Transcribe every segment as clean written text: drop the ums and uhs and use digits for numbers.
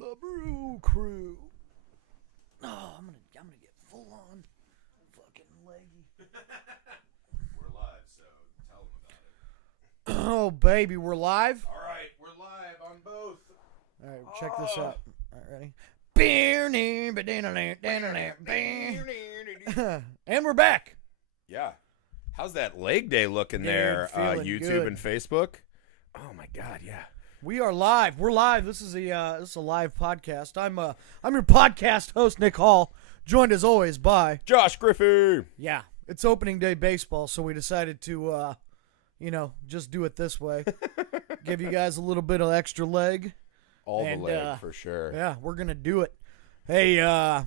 The Brew Crew. Oh, I'm gonna get full on fucking leggy. We're live, so tell them about it. Oh, baby, we're live? All right, we're live on both. All right, check this out. All right, ready? And we're back. Yeah. How's that leg day looking there, feeling YouTube good. and Facebook? Oh, my God, yeah. We are live. We're live. This is a live podcast. I'm your podcast host, Nick Hall, joined as always by Josh Griffey. Yeah, it's opening day baseball, so we decided to just do it this way. Give you guys a little bit of extra leg. All the leg, for sure. Yeah, we're gonna do it. Hey, well,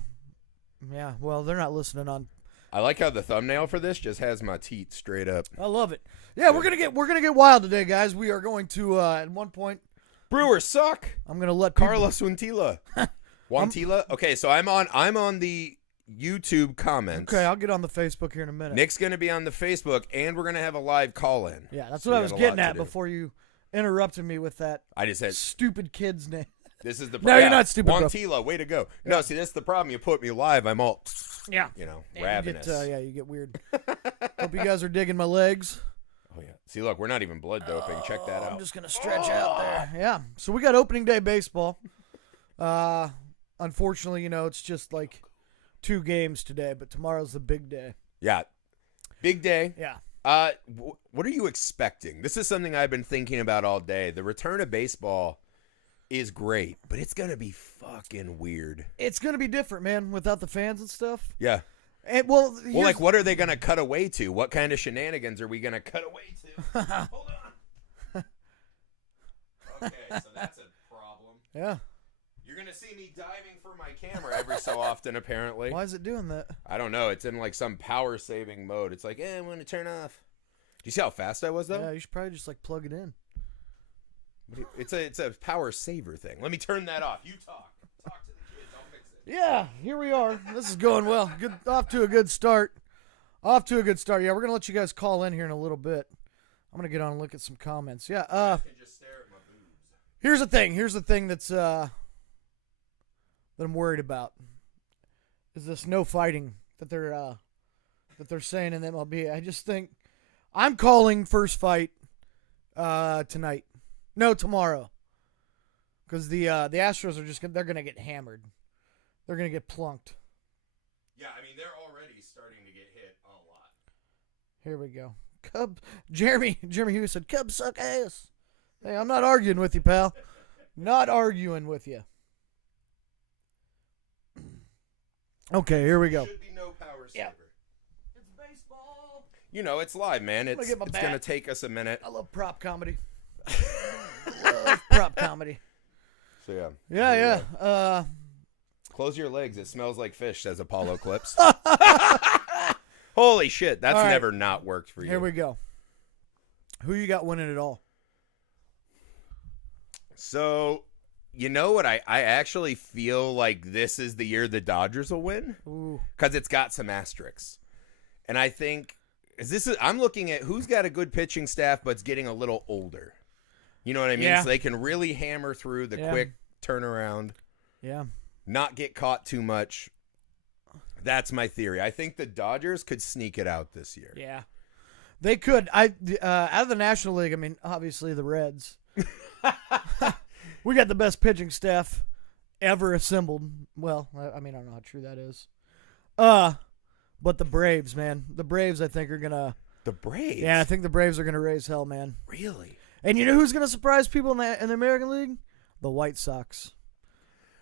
they're not listening on. I like how the thumbnail for this just has my teeth straight up. I love it. Yeah, we're gonna get wild today, guys. We are going to at one point. Brewers suck. I'm gonna let people... Carlos Wantila. Wantila. Okay, so I'm on the YouTube comments. Okay, I'll get on the Facebook here in a minute. Nick's gonna be on the Facebook, and we're gonna have a live call in. Yeah, that's what I was getting at before you interrupted me with that. I just said stupid kid's name. This is the No, you're not stupid. Wantila, way to go. Yeah. No, see, that's the problem. You put me live, I'm all, ravenous. You get weird. Hope you guys are digging my legs. Oh, yeah. See, look, we're not even blood doping. Check that out. I'm just going to stretch out there. Yeah. So we got opening day baseball. Unfortunately, it's just like 2 games today, but tomorrow's the big day. Yeah. Big day. Yeah. What are you expecting? This is something I've been thinking about all day. The return of baseball is great, but it's going to be fucking weird. It's going to be different, man, without the fans and stuff. Yeah. And, like, what are they going to cut away to? What kind of shenanigans are we going to cut away to? Hold on. Okay, so that's a problem. Yeah. You're going to see me diving for my camera every so often, apparently. Why is it doing that? I don't know. It's in, like, some power-saving mode. It's like, I'm going to turn off. Do you see how fast I was, though? Yeah, you should probably just, plug it in. It's a power saver thing. Let me turn that off. You talk. Talk to the kids. I'll fix it. Yeah, here we are. This is going well. Good, off to a good start. Yeah, we're gonna let you guys call in here in a little bit. I'm gonna get on and look at some comments. Yeah. You can just stare at my boobs. Here's the thing that's that I'm worried about. Is this no fighting that they're saying in MLB? I just think I'm calling first fight tonight. No, tomorrow. Because the Astros are they're going to get hammered. They're going to get plunked. Yeah, I mean, they're already starting to get hit a lot. Here we go. Cubs. Jeremy Hughes said, Cubs suck ass. Hey, I'm not arguing with you, pal. Not arguing with you. Okay, here we go. Should be no power saver. Yeah. It's baseball. It's live, man. It's going to take us a minute. I love prop comedy. Love prop comedy. So, yeah. Yeah. Close your legs. It smells like fish, says Apollo Clips. Holy shit. That's right. Never not worked for you. Here we go. Who you got winning it all? So, you know what? I actually feel like this is the year the Dodgers will win. Ooh. Because it's got some asterisks. And I think, I'm looking at who's got a good pitching staff but's getting a little older. You know what I mean? Yeah. So they can really hammer through the quick turnaround. Yeah. Not get caught too much. That's my theory. I think the Dodgers could sneak it out this year. Yeah. They could. Out of the National League, I mean, obviously the Reds. We got the best pitching staff ever assembled. Well, I mean, I don't know how true that is. But the Braves, man. The Braves, I think, are going to... The Braves? Yeah, I think the Braves are going to raise hell, man. Really? And you know who's going to surprise people in the American League? The White Sox.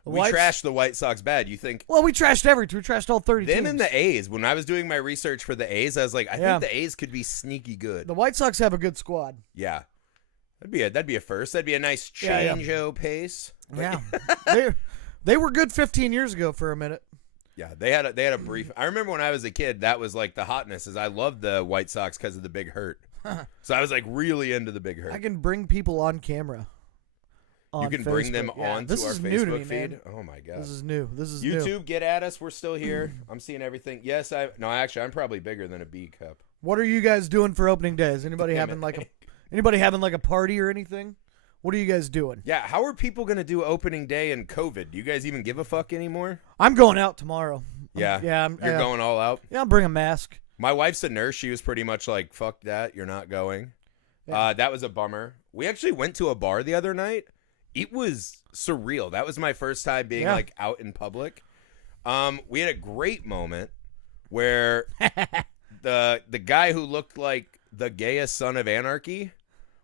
We trashed the White Sox bad. You think? Well, we trashed everythody. We trashed all 30 teams. Them and the A's. When I was doing my research for the A's, I was like, I think the A's could be sneaky good. The White Sox have a good squad. Yeah. That'd be a first. That'd be a nice change-o pace. Yeah. they were good 15 years ago for a minute. Yeah, they had a brief. I remember when I was a kid, that was like the hotness. Is I loved the White Sox because of the Big Hurt. So I was like really into the Big Hurt. I can bring people on camera. You can bring them onto our Facebook feed. Man. Oh my god, this is new. YouTube, get at us. We're still here. I'm seeing everything. Yes, actually, I'm probably bigger than a B cup. What are you guys doing for opening day? Is anybody having like a party or anything? What are you guys doing? Yeah, how are people going to do opening day in COVID? Do you guys even give a fuck anymore? I'm going out tomorrow. Yeah. You're You're going all out? Yeah, I'm bringing a mask. My wife's a nurse. She was pretty much like, fuck that. You're not going. Yeah. That was a bummer. We actually went to a bar the other night. It was surreal. That was my first time being like out in public. We had a great moment where the guy who looked like the gayest son of anarchy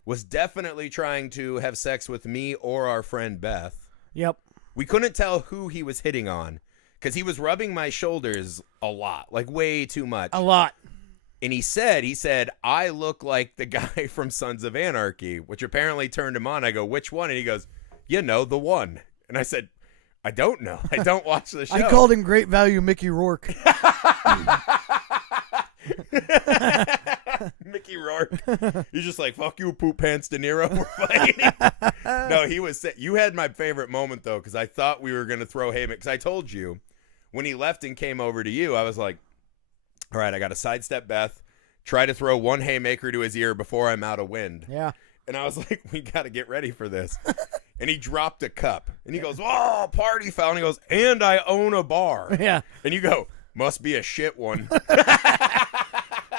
was definitely trying to have sex with me or our friend Beth. Yep. We couldn't tell who he was hitting on because he was rubbing my shoulders a lot, like way too much. A lot. And he said, I look like the guy from Sons of Anarchy, which apparently turned him on. I go, which one? And he goes, the one. And I said, I don't know. I don't watch the show. I called him Great Value Mickey Rourke. Mickey Rourke. He's just like, fuck you, poop pants De Niro. We're fighting. No, he was. You had my favorite moment, though, because I thought we were going to throw him. Because I told you, when he left and came over to you, I was like, all right, I got to sidestep Beth, try to throw one haymaker to his ear before I'm out of wind. Yeah. And I was like, we got to get ready for this. And he dropped a cup. And he goes, oh, party foul. And he goes, and I own a bar. Yeah. And you go, must be a shit one.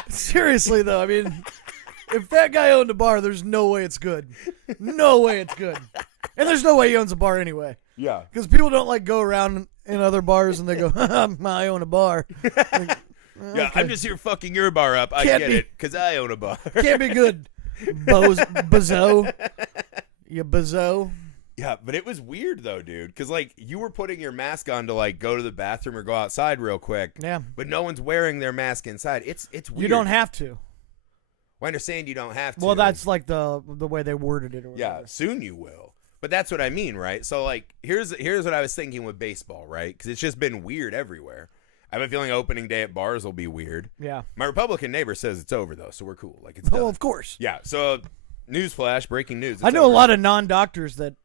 Seriously, though, I mean, if that guy owned a bar, there's no way it's good. No way it's good. And there's no way he owns a bar anyway. Yeah. Because people don't, like, go around in other bars and they go, I own a bar. Like, yeah, okay. I'm just here fucking your bar up. I Can't get be. it, because I own a bar. Can't be good. Bozo. You bozo. Yeah, but it was weird, though, dude, because, like, you were putting your mask on to, like, go to the bathroom or go outside real quick. Yeah. But no one's wearing their mask inside. It's weird. You don't have to. Well, I understand you don't have to. Well, that's, like, the way they worded it. Or yeah, whatever. soon you will. But that's what I mean, right? So, like, here's what I was thinking with baseball, right? Because it's just been weird everywhere. I have a feeling opening day at bars will be weird. Yeah. My Republican neighbor says it's over, though, so we're cool. Like, it's done. Oh, of course. Yeah, so newsflash, breaking news. I know over. a lot of non-doctors that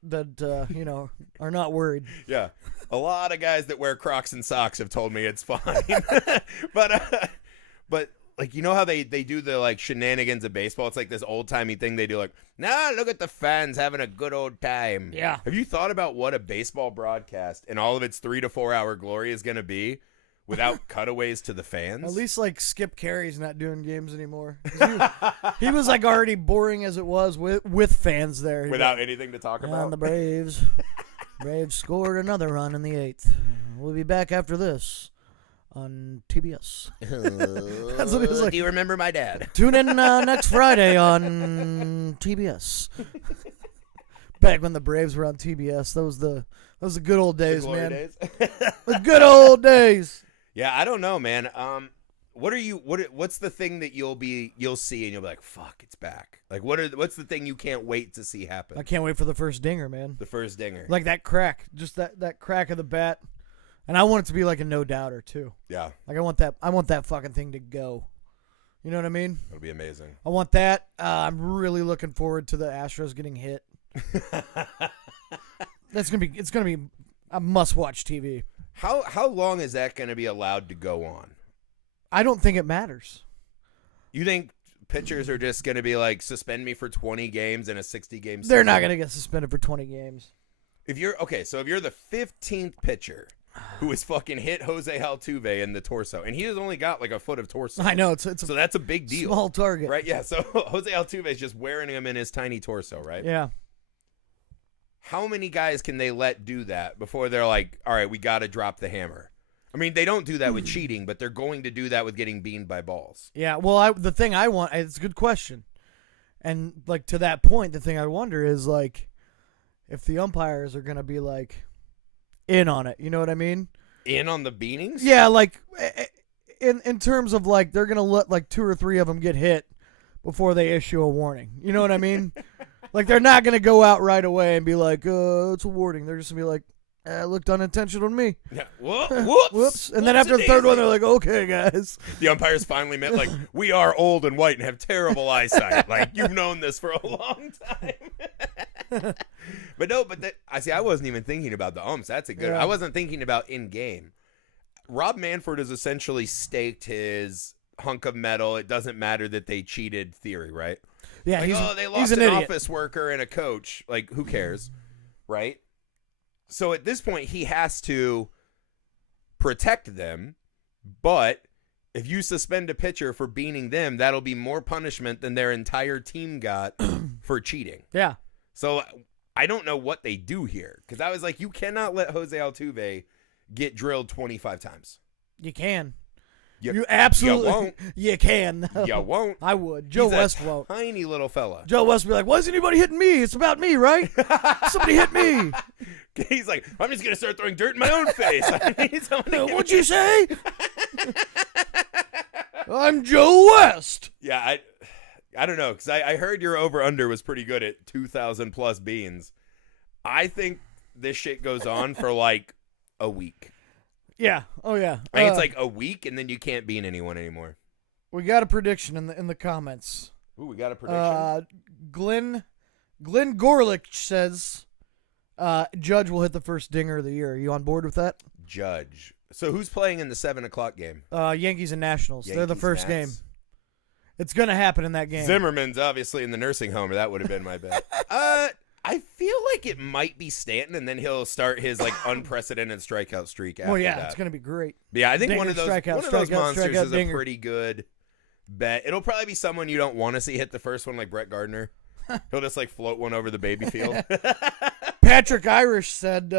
are not worried. Yeah, a lot of guys that wear Crocs and socks have told me it's fine. but like, you know how they do the like shenanigans of baseball? It's like this old timey thing they do. Like, nah, look at the fans having a good old time. Yeah. Have you thought about what a baseball broadcast in all of its 3 to 4 hour glory is going to be? Without cutaways to the fans? At least, like, Skip Carey's not doing games anymore. He was, like, already boring as it was with fans there. Without anything to talk about? And the Braves. Braves scored another run in the 8th. We'll be back after this on TBS. That's what it was like. Do you remember my dad? Tune in next Friday on TBS. Back when the Braves were on TBS. That was the good old days, man. Days? The good old days. Yeah, I don't know, man. What's the thing that you'll see and you'll be like, fuck, it's back? Like, what's the thing you can't wait to see happen? I can't wait for the first dinger, man. The first dinger. Like that crack, just that crack of the bat. And I want it to be like a no doubter too. Yeah. Like I want that fucking thing to go. You know what I mean? It'll be amazing. I want that. I'm really looking forward to the Astros getting hit. It's gonna be a must-watch TV. How long is that going to be allowed to go on? I don't think it matters. You think pitchers are just going to be like, suspend me for 20 games in a 60-game season? They're not gonna get suspended for 20 games. If you're the 15th pitcher who has fucking hit Jose Altuve in the torso, and he has only got like a foot of torso. I know it's so that's a big deal. Small target, right? Yeah. So Jose Altuve is just wearing him in his tiny torso, right? Yeah. How many guys can they let do that before they're like, all right, we got to drop the hammer? I mean, they don't do that with cheating, but they're going to do that with getting beaned by balls. Yeah, well, the thing I want, it's a good question. And, like, to that point, the thing I wonder is, like, if the umpires are going to be, like, in on it. You know what I mean? In on the beanings? Yeah, like, in terms of, like, they're going to let, like, 2 or 3 of them get hit before they issue a warning. You know what I mean? Like, they're not going to go out right away and be like, it's a warning. They're just going to be like, it looked unintentional to me. Yeah. Whoops. Whoops. And then after the third one, they're like, okay, guys. The umpires finally meant, like, we are old and white and have terrible eyesight. Like, you've known this for a long time. I wasn't even thinking about the umps. That's a good. Yeah. I wasn't thinking about in-game. Rob Manfred has essentially staked his hunk of metal, it doesn't matter that they cheated theory, right? Yeah, Like, they lost an an idiot. office worker and a coach. Like, who cares, right? So at this point, he has to protect them, but if you suspend a pitcher for beating them, that'll be more punishment than their entire team got for cheating. Yeah. So I don't know what they do here, because I was like, you cannot let Jose Altuve get drilled 25 times. You can. You, You absolutely you won't. You can. You won't. I would. Joe He's a West won't. tiny little fella. Joe West would be like, why is anybody hitting me? It's about me, right? Somebody hit me. He's like, I'm just going to start throwing dirt in my own face. I need someone to give What'd me- you say? I'm Joe West. Yeah, I don't know, because I heard your over-under was pretty good at 2,000 plus beans. I think this shit goes on for like a week. Yeah. Oh, yeah. I think it's like a week, and then you can't bean anyone anymore. We got a prediction in the comments. Ooh, we got a prediction? Glenn Gorlick says Judge will hit the first dinger of the year. Are you on board with that? Judge. So who's playing in the 7 o'clock game? Yankees and Nationals. They're the Yankees, first game. Nats? It's going to happen in that game. Zimmerman's obviously in the nursing home, or that would have been my bet. I feel like it might be Stanton, and then he'll start his like unprecedented strikeout streak after Well, yeah, that. it's going to be great. But yeah, I think Dinger, one of those strikeout, monsters strikeout, is dinger. a pretty good bet. It'll probably be someone you don't want to see hit the first one, like Brett Gardner. He'll just like float one over the baby field. Patrick Irish said,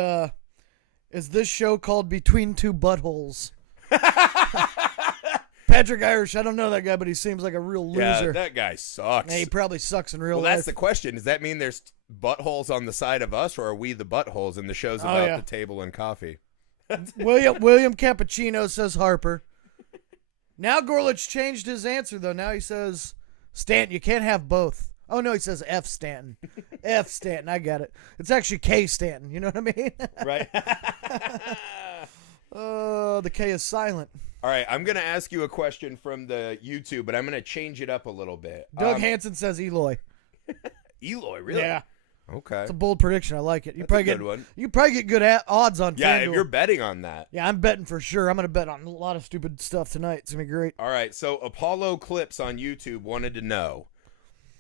is this show called Between Two Buttholes? Patrick Irish, I don't know that guy, but he seems like a real loser. Yeah, that guy sucks. Yeah, he probably sucks in real Well, life. that's the question. Does that mean there's buttholes on the side of us, or are we the buttholes and the show's about yeah. the table and coffee? William Cappuccino says Harper. Now Gorlich changed his answer, though. Now he says, Stanton, you can't have both. Oh, no, he says F. Stanton. F. Stanton, I got it. It's actually K. Stanton, you know what I mean? Right. The K is silent. All right, I'm going to ask you a question from the YouTube, but I'm going to change it up a little bit. Doug Hansen says Eloy. Eloy, really? Yeah. Okay. It's a bold prediction. I like it. That's a good one. You probably get good odds on Yeah, FanDuel. if you're betting on that. Yeah, I'm betting for sure. I'm going to bet on a lot of stupid stuff tonight. It's going to be great. All right, so Apollo Clips on YouTube wanted to know,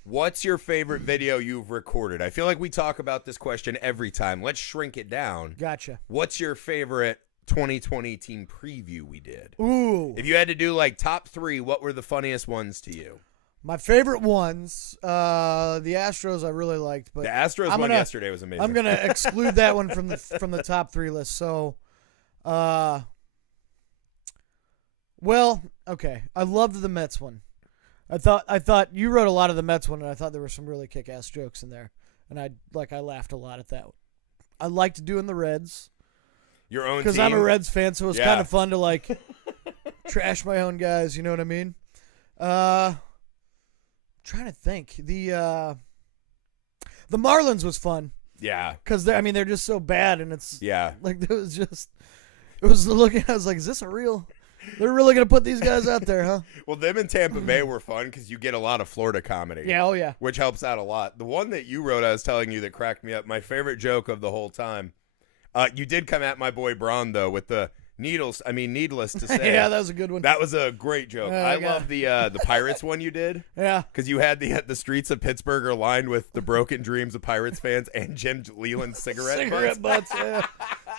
what's your favorite video you've recorded? I feel like we talk about this question every time. Let's shrink it down. Gotcha. What's your favorite 2020 team preview we did? Ooh. If you had to do like top 3, what were the funniest ones to you? My favorite ones, the Astros I really liked. But The Astros one yesterday was amazing. I'm going to exclude that one from the top 3 list. So, well, okay. I loved the Mets one. I thought you wrote a lot of the Mets one, and I thought there were some really kick-ass jokes in there. And I laughed a lot at that. I liked doing the Reds. Your own team? Because I'm a Reds fan, so it's Yeah. kind of fun to, like, trash my own guys, you know what I mean? Trying to think. The Marlins was fun. Yeah. Because, they're just so bad, and it's, Yeah. like, it was looking, I was like, is this a real, they're really going to put these guys out there, huh? Well, them in Tampa Bay were fun because you get a lot of Florida comedy. Yeah, oh yeah. Which helps out a lot. The one that you wrote, I was telling you, that cracked me up, my favorite joke of the whole time. You did come at my boy Braun, though, with the needless to say. Yeah, that was a good one. That was a great joke. I love the Pirates one you did. Yeah. Because you had the streets of Pittsburgh are lined with the broken dreams of Pirates fans and Jim Leland's cigarette butts. Yeah.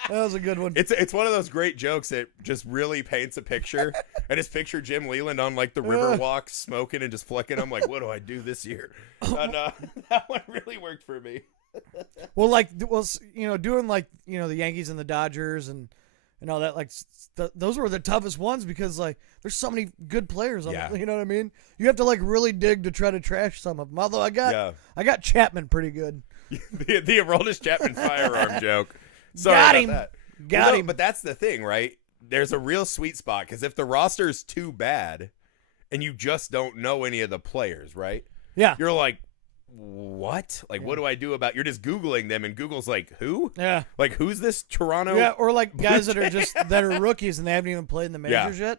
That was a good one. It's one of those great jokes that just really paints a picture. And just picture Jim Leland on like the river walk smoking and just flicking them like, what do I do this year? And that one really worked for me. Well, doing like, the Yankees and the Dodgers and all that, like, those were the toughest ones because, like, there's so many good players on it, you know what I mean? You have to, like, really dig to try to trash some of them. Although I got Chapman pretty good. the Aroldis Chapman firearm joke. Sorry Got about him. that. Got him. But that's the thing, right? There's a real sweet spot because if the roster's too bad and you just don't know any of the players, right? Yeah. You're like, what? Like, what do I do about? You're just Googling them, and Google's like, who? Yeah. Like, who's this Toronto? Yeah, or like guys that are rookies and they haven't even played in the majors yet.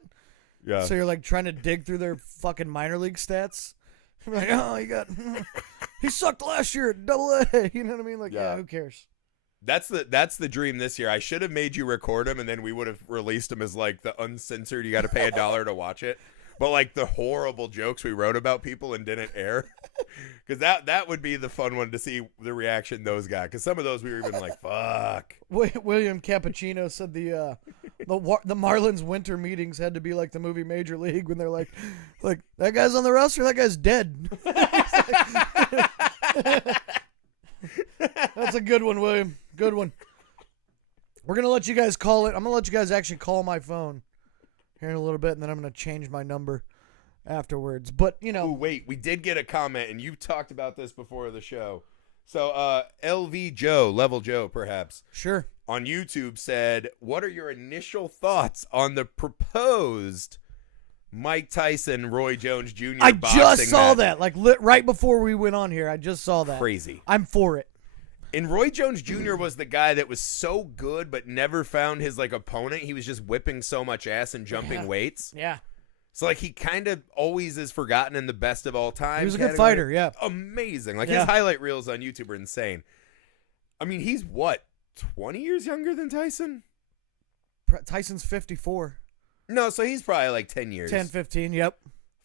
Yeah. So you're like trying to dig through their fucking minor league stats. You're like, oh, he sucked last year at AA. You know what I mean? Like, yeah, who cares? That's the dream this year. I should have made you record them, and then we would have released them as like the uncensored. You got to pay $1 to watch it. but like the horrible jokes we wrote about people and didn't air. Because that would be the fun one to see the reaction those got. Because some of those we were even like, fuck. William Cappuccino said the Marlins winter meetings had to be like the movie Major League when they're like that guy's on the roster, that guy's dead. That's a good one, William. Good one. We're going to let you guys call it. I'm going to let you guys actually call my phone here in a little bit, and then I'm going to change my number afterwards. But, you know. Ooh, wait, we did get a comment, and you talked about this before the show. So, LV Joe, Level Joe, perhaps. Sure. On YouTube said, what are your initial thoughts on the proposed Mike Tyson, Roy Jones Jr. I boxing just saw match? that. Like, right before we went on here, I just saw that. Crazy. I'm for it. And Roy Jones Jr. was the guy that was so good but never found his, like, opponent. He was just whipping so much ass and jumping weights. Yeah. So, like, he kind of always is forgotten in the best of all time. He was a good fighter, yeah. Amazing. Like, his highlight reels on YouTube are insane. I mean, he's, what, 20 years younger than Tyson? Tyson's 54. No, so he's probably, like, 10 years. 10, 15, yep.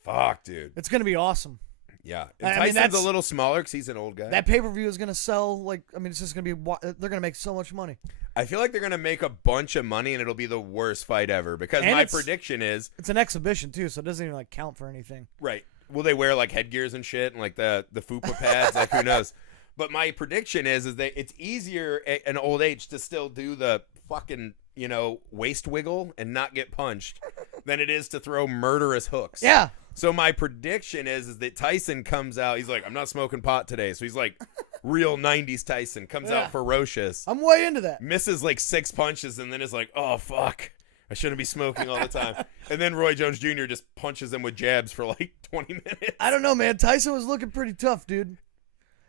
Fuck, dude. It's going to be awesome. Yeah. And Tyson's a little smaller because he's an old guy. That pay-per-view is going to sell, like, I mean, it's just going to be, they're going to make so much money. I feel like they're going to make a bunch of money and it'll be the worst fight ever because And my prediction is. It's an exhibition, too, so it doesn't even, like, count for anything. Right. Will they wear, like, headgears and shit and, like, the fupa pads? Like, who knows? But my prediction is that it's easier at an old age to still do the fucking, you know, waist wiggle and not get punched than it is to throw murderous hooks. Yeah. So my prediction is that Tyson comes out. He's like, I'm not smoking pot today. So he's like real 90s Tyson. Comes out ferocious. I'm way into that. Misses like 6 punches and then is like, oh, fuck. I shouldn't be smoking all the time. And then Roy Jones Jr. just punches him with jabs for like 20 minutes. I don't know, man. Tyson was looking pretty tough, dude.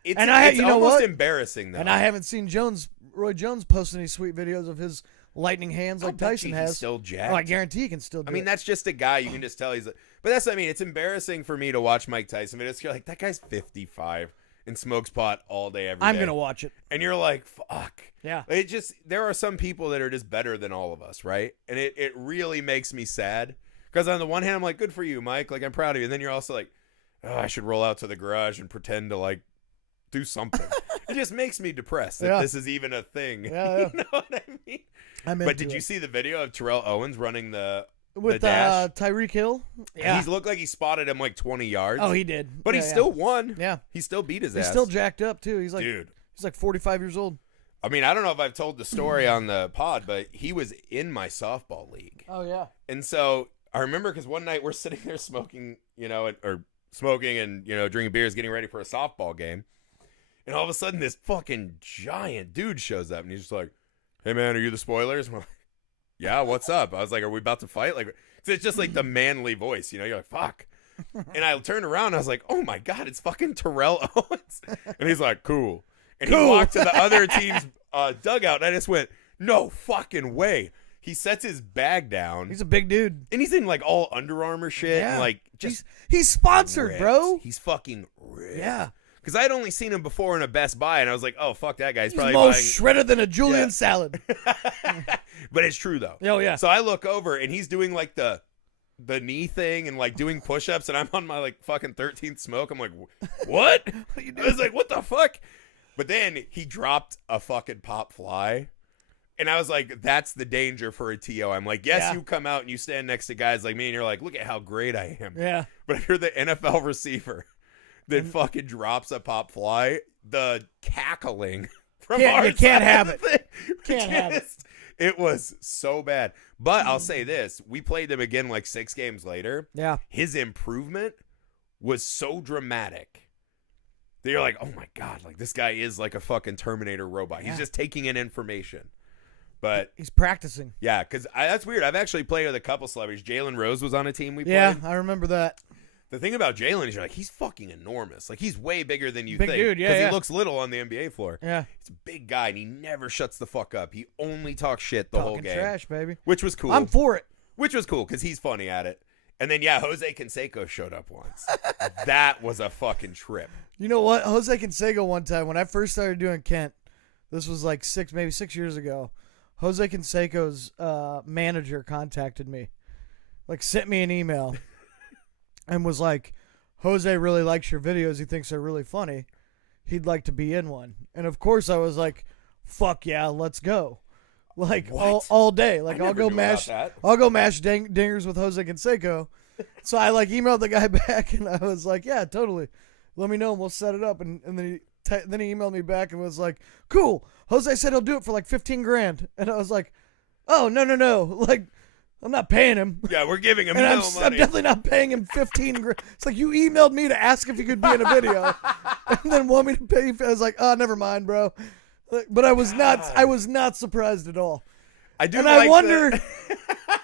It's you know almost what? embarrassing, though. And I haven't seen Roy Jones post any sweet videos of his lightning hands like Tyson has. He's still jacked. Oh, I guarantee he can still do it. I mean, that's just a guy. You can just tell he's. But that's what I mean. It's embarrassing for me to watch Mike Tyson. But you're like, that guy's 55 and smokes pot all day, every day. I'm gonna watch it. And you're like, fuck. Yeah. There are some people that are just better than all of us, right? And it really makes me sad. Because on the one hand, I'm like, good for you, Mike. Like, I'm proud of you. And then you're also like, oh, I should roll out to the garage and pretend to, like, do something. It just makes me depressed that this is even a thing. Yeah. You know what I mean? But did you see the video of Terrell Owens running the dash? Tyreek Hill? Yeah. He looked like he spotted him like 20 yards. Oh, he did. But he still won. Yeah. He still beat his ass. He's still jacked up, too. He's like, dude. He's like 45 years old. I mean, I don't know if I've told the story on the pod, but he was in my softball league. Oh, yeah. And so I remember because one night we're sitting there smoking, you know, or smoking and, you know, drinking beers, getting ready for a softball game. And all of a sudden, this fucking giant dude shows up, and he's just like, hey, man, are you the Spoilers? And we're like, yeah, what's up? I was like, are we about to fight? Like, it's just like the manly voice, you know? You're like, fuck. And I turned around, and I was like, oh, my God, it's fucking Terrell Owens. And he's like, cool. And he walked to the other team's dugout, and I just went, no fucking way. He sets his bag down. He's a big dude. And he's in, like, all Under Armour shit. Yeah. And, like, just he's sponsored, ripped. bro. He's fucking ripped. Yeah. Because I had only seen him before in a Best Buy, and I was like, oh, fuck that guy. He's probably more buying... shredded than a julienne salad. But it's true, though. Oh, yeah. So I look over, and he's doing, like, the knee thing and, like, doing push-ups, and I'm on my, like, fucking 13th smoke. I'm like, what? I was like, what the fuck? But then he dropped a fucking pop fly. And I was like, that's the danger for a TO. I'm like, yes, you come out and you stand next to guys like me, and you're like, look at how great I am. Yeah. But if you're the NFL receiver that fucking drops a pop fly, the cackling from our you can't have it. Can't have it. It was so bad. But I'll say this. We played them again like 6 games later. Yeah. His improvement was so dramatic. They're like, oh my God, like this guy is like a fucking Terminator robot. He's just taking in information. But he's practicing. Yeah, because that's weird. I've actually played with a couple celebrities. Jalen Rose was on a team we played. Yeah, I remember that. The thing about Jalen is you're like, he's fucking enormous. Like, he's way bigger than you big think. Dude, yeah. Because he looks little on the NBA floor. Yeah. He's a big guy, and he never shuts the fuck up. He only talks shit the whole game. Trash, baby. Which was cool. I'm for it. Which was cool, because he's funny at it. And then, yeah, Jose Canseco showed up once. That was a fucking trip. You know what? Jose Canseco one time, when I first started doing Kent, this was like 6 years ago, Jose Canseco's manager contacted me. Like, sent me an email. and was like, Jose really likes your videos. He thinks they're really funny. He'd like to be in one. And of course I was like, fuck yeah, let's go. Like all day. Like I'll go mash dingers with Jose Canseco. So I like emailed the guy back and I was like, yeah, totally. Let me know and we'll set it up. And then he emailed me back and was like, cool. Jose said he'll do it for like $15,000. And I was like, oh, no. Like, I'm not paying him. Yeah, we're giving him and no I'm money. definitely not paying him $15,000. It's like you emailed me to ask if he could be in a video, and then want me to pay. I was like, oh, never mind, bro. But I was not surprised at all. I do. And like I wondered.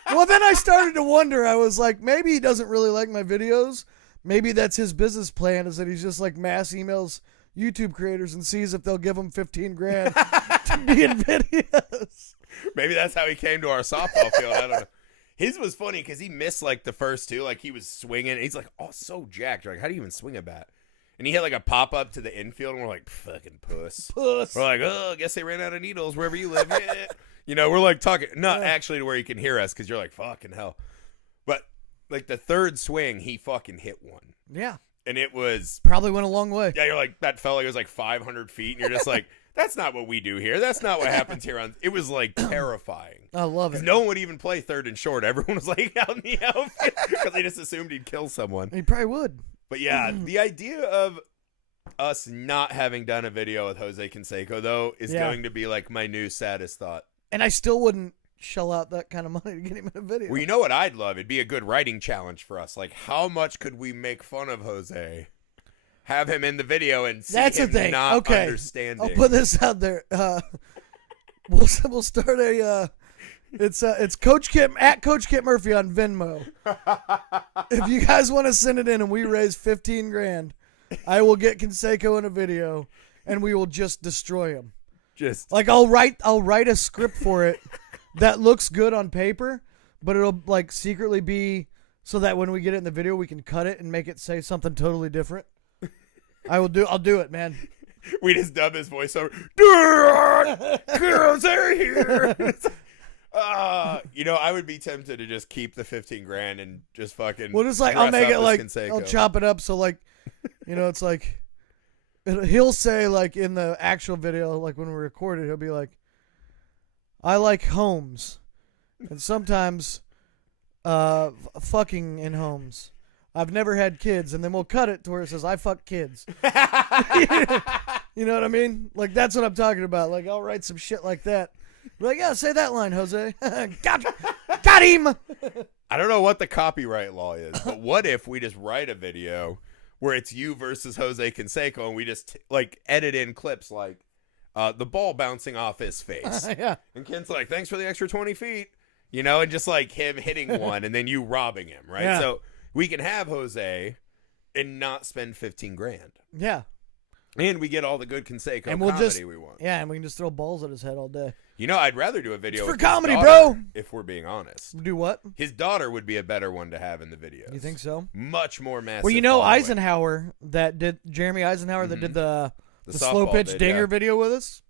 Well, then I started to wonder. I was like, maybe he doesn't really like my videos. Maybe that's his business plan. Is that he's just like mass emails YouTube creators and sees if they'll give him $15,000 to be in videos. Maybe that's how he came to our softball field. I don't know. His was funny because he missed like the first two. Like he was swinging. He's like, oh, so jacked. You're like, how do you even swing a bat? And he had like a pop up to the infield, and we're like, fucking puss. We're like, oh, I guess they ran out of needles wherever you live. Yeah. You know, we're like talking, not actually to where you can hear us because you're like, fucking hell. But like the third swing, he fucking hit one. Yeah. And it was probably went a long way. Yeah, you're like, that felt like it was like 500 feet, and you're just like, that's not what we do here. That's not what happens here. It was like terrifying. I love it. No one would even play third and short. Everyone was like out in the outfield because they just assumed he'd kill someone. He probably would. But yeah, the idea of us not having done a video with Jose Canseco, though, is going to be like my new saddest thought. And I still wouldn't shell out that kind of money to get him in a video. Well, you know what I'd love? It'd be a good writing challenge for us. Like, how much could we make fun of Jose? Have him in the video and see him not understanding. I'll put this out there. We'll start a. It's Coach Kit at Coach Kit Murphy on Venmo. If you guys want to send it in and we raise $15,000, I will get Canseco in a video and we will just destroy him. Just like I'll write a script for it that looks good on paper, but it'll like secretly be so that when we get it in the video we can cut it and make it say something totally different. I'll do it, man. We just dub his voiceover. Girls are here. You know, I would be tempted to just keep the $15,000 and just fucking. Well, just like I'll make it like Canseco. I'll chop it up so like, you know, it's like he'll say like in the actual video, like when we record it, he'll be like, "I like homes, and sometimes, fucking in homes. I've never had kids," and then we'll cut it to where it says, "I fuck kids." You know what I mean? Like, that's what I'm talking about. Like, I'll write some shit like that. Be like, yeah, say that line, Jose. Got him! I don't know what the copyright law is, but what if we just write a video where it's you versus Jose Canseco, and we just, like, edit in clips like the ball bouncing off his face. Yeah. And Ken's like, thanks for the extra 20 feet. You know, and just, like, him hitting one and then you robbing him, right? Yeah. So we can have Jose and not spend $15,000. Yeah. And we get all the good Canseco and we'll comedy we want. Yeah, and we can just throw balls at his head all day. You know, I'd rather do a video for with comedy, his daughter, bro. if we're being honest. Do what? His daughter would be a better one to have in the video. You think so? Much more massive. Well, you know, following. Eisenhower, Jeremy Eisenhower, that did the slow softball pitch dinger video with us.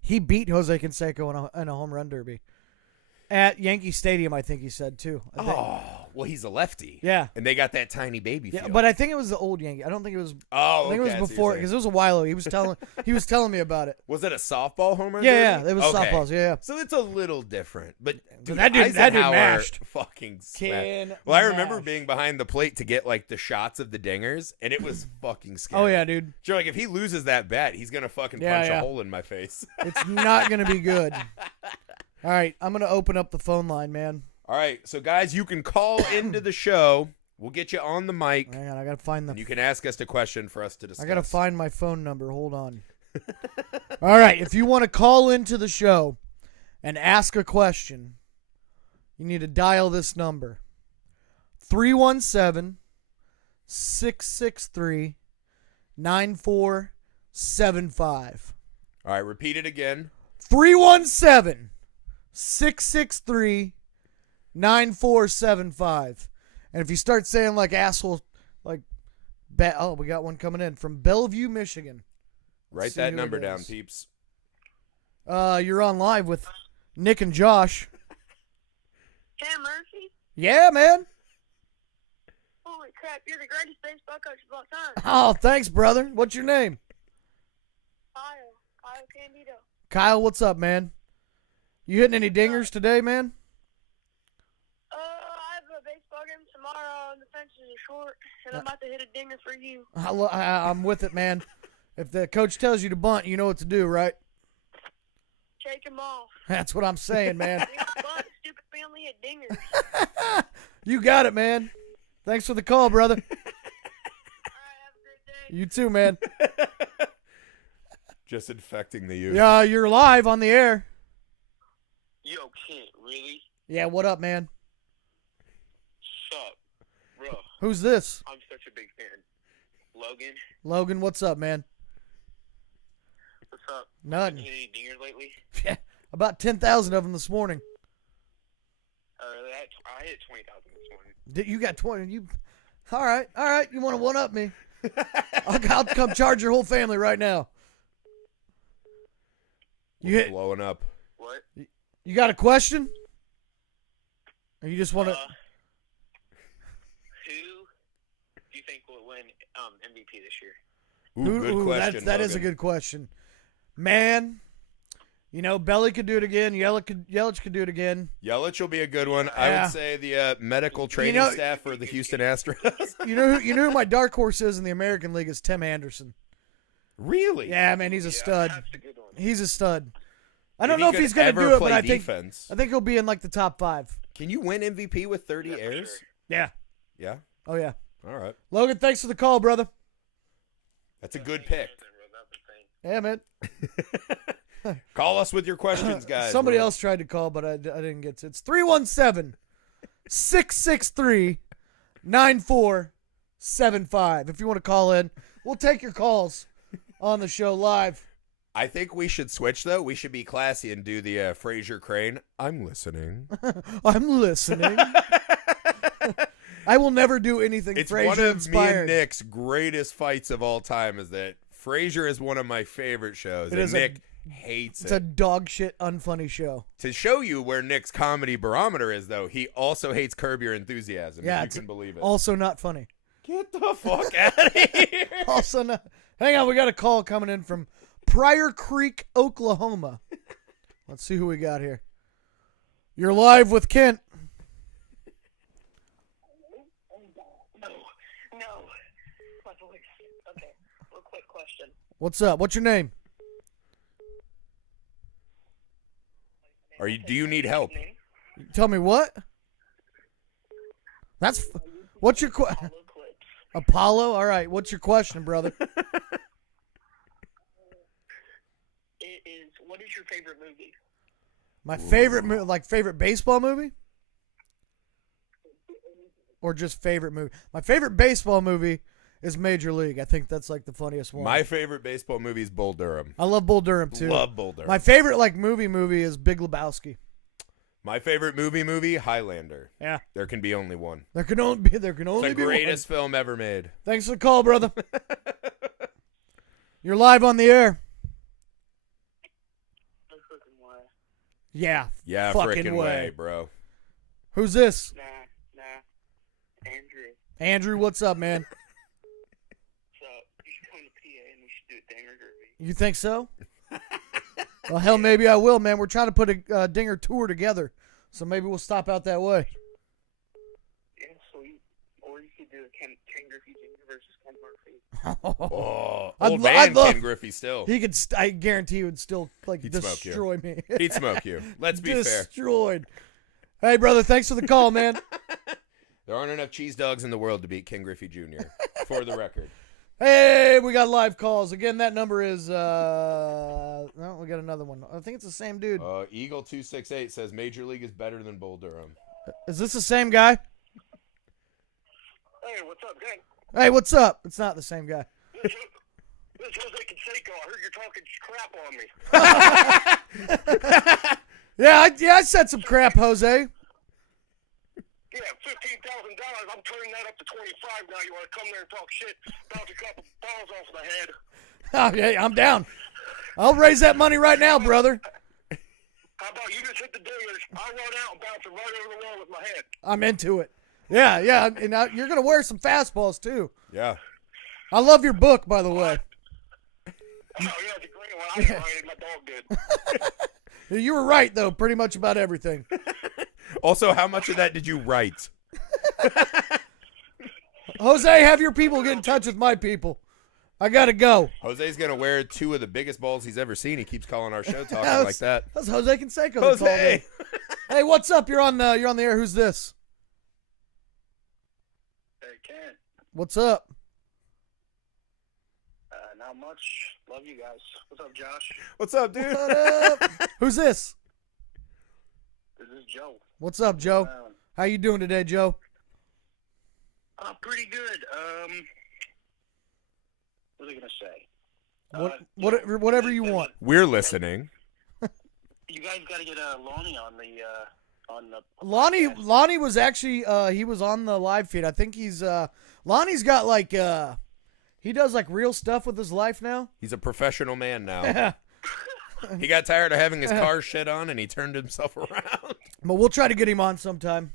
He beat Jose Canseco in a home run derby at Yankee Stadium. I think he said too. Oh, well, he's a lefty. Yeah, and they got that tiny baby field. Yeah, but I think it was the old Yankee. I don't think it was. Oh, I think it was before because it was a while ago. He was telling me about it. Was it a softball home run? Yeah, derby? It was softballs. Yeah. So it's a little different, but dude, that dude mashed. Fucking smashed. Well, I remember being behind the plate to get like the shots of the dingers, and it was fucking scary. Oh yeah, dude. You're like, if he loses that bat, he's gonna fucking punch a hole in my face. It's not gonna be good. All right, I'm gonna open up the phone line, man. All right, so guys, you can call into the show. We'll get you on the mic. Hang on, I gotta find them. You can ask us a question for us to discuss. I gotta find my phone number. Hold on. All right, if you want to call into the show and ask a question, you need to dial this number: 317-663-9475. All right, repeat it again. 317-663-9475. And if you start saying like asshole, like, we got one coming in from Bellevue, Michigan. Write that number down, peeps. You're on live with Nick and Josh. Hey, Murphy? Yeah, man. Oh, crap. You're the greatest baseball coach of all time. Oh, thanks, brother. What's your name? Kyle Candido. Kyle, what's up, man? You hitting any dingers today, man? I have a baseball game tomorrow, and the fences are short, and I'm about to hit a dinger for you. I'm with it, man. If the coach tells you to bunt, you know what to do, right? Take him off. That's what I'm saying, man. Bunt, stupid family hit dingers. You got it, man. Thanks for the call, brother. All right, have a great day. You too, man. Just infecting the youth. Yeah, you're live on the air. Yo, Kent, really? Yeah, what up, man? Sup, bro? Who's this? I'm such a big fan. Logan, Logan, what's up, man? what's up? Nothing. Hit any dingers lately? Yeah, about 10,000 of them this morning. Really? I hit 20,000 this morning. You got 20. You, all right. You want to one up me? I'll come charge your whole family right now. You hit. Blowing up. What? You got a question? Or you just want to? Who do you think will win MVP this year? Ooh, good question. That is a Logan. good question, man. You know, Belly could do it again. Yelich could do it again. Yelich will be a good one. I Yeah. would say the medical training staff for the Houston Astros. You know who my dark horse is in the American League is Tim Anderson. Really? Yeah, man, he's a stud. That's a good one. He's a stud. I don't know if he's going to do it, but I think he'll be in like the top 5. Can you win MVP with 30 Yeah, for airs? sure. Yeah. Yeah. Oh yeah. All right. Logan, thanks for the call, brother. That's a good pick. Yeah, man. Call us with your questions, guys. Somebody else tried to call, but I didn't get to. It's 317-663-9475. If you want to call in, we'll take your calls on the show live. I think we should switch, though. We should be classy and do the Fraser Crane. I'm listening. I'm listening. I will never do anything It's Frasier one of inspired. me and Nick's greatest fights of all time is that Frasier is one of my favorite shows, It and is Nick hates It's it. a dog shit unfunny show. To show you where Nick's comedy barometer is, though, he also hates Curb Your Enthusiasm, Yeah, if you it's can believe it. Also not funny. Get the fuck out of here. Also not. Hang on, we got a call coming in from Pryor Creek, Oklahoma. Let's see who we got here. You're live with Kent. No. My voice. Okay. Real quick question. What's up? What's your name? Do you need help? Tell me what? What's your Apollo clips. Apollo? All right. What's your question, brother? It is. What is your favorite movie? My favorite favorite baseball movie? Or just favorite movie? My favorite baseball movie is Major League. I think that's like the funniest one. My favorite baseball movie is Bull Durham. I love Bull Durham too. Love Bull Durham. My favorite movie is Big Lebowski. My favorite movie, Highlander. Yeah. There can be only one. There can only be It's the one. greatest film ever made. Thanks for the call, brother. You're live on the air. No freaking way. Yeah. Yeah, fucking frickin' way, bro. Who's this? Nah. Andrew. Andrew, what's up, man? So, you should come to PA and we should do a dinger derby. You think so? Well, hell, maybe I will, man. We're trying to put a dinger tour together, so maybe we'll stop out that way. Yeah, sweet. Or you could do a Ken Griffey Jr. versus Ken Murphy. Oh, I'd old lo- man I'd love- Ken Griffey still. He could. I guarantee he would still He'd smoke you. destroy me. He'd smoke you. Let's be fair. Destroyed. Hey, brother. Thanks for the call, man. There aren't enough cheese dogs in the world to beat Ken Griffey Jr., for the record. Hey, we got live calls. Again, that number is, no, we got another one. I think it's the same dude. Eagle268 says Major League is better than Bull Durham. Is this the same guy? Hey, what's up, gang? Hey, what's up? It's not the same guy. This Jose Canseco. I heard you're talking crap on me. Yeah, I said some crap, Jose. Yeah, $15,000. I'm turning that up to 25 now. You want to come there and talk shit, bounce a couple balls off the head. Oh, yeah, I'm down. I'll raise that money right now, brother. How about you just hit the dingers? I'll run out and bounce it right over the wall with my head. I'm into it. Yeah, and now you're gonna wear some fastballs too. Yeah. I love your book, by the way. Oh, yeah, it's a great one. I didn't write it. My dog did. You were right though, pretty much about everything. Also, how much of that did you write? Jose, have your people get in touch with my people. I gotta go. Jose's gonna wear 2 of the biggest balls he's ever seen. He keeps calling our show talking like that. That's Jose Canseco. Jose. Hey, what's up? You're on the air. Who's this? Hey, Ken. What's up? Not much. Love you guys. What's up, Josh? What's up, dude? What up? Who's this? This is Joe. What's up, Joe? How you doing today, Joe? Pretty good. What was I gonna say? Whatever you want. We're listening. You guys got to get Lonnie on the Lonnie was actually he was on the live feed. I think he's Lonnie's got like he does like real stuff with his life now. He's a professional man now. He got tired of having his car shit on, and he turned himself around. But we'll try to get him on sometime.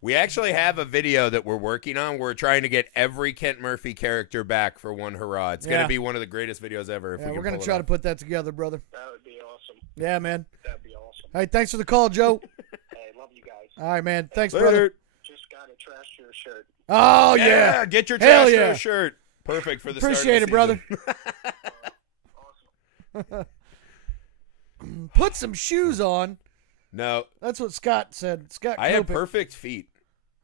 We actually have a video that we're working on. We're trying to get every Kent Murphy character back for one hurrah. It's going to be one of the greatest videos ever. We're going to try to put that together, brother. That would be awesome. Yeah, man. That'd be awesome. Hey, thanks for the call, Joe. Hey, love you guys. All right, man. Thanks, Later. brother. Just got to trash your shirt. Oh, yeah. Get your Hell trash yeah. shirt. Perfect for the Appreciate it, start of the brother. season. Put some shoes on. No. That's what Scott said. Scott I have Kopich. perfect feet.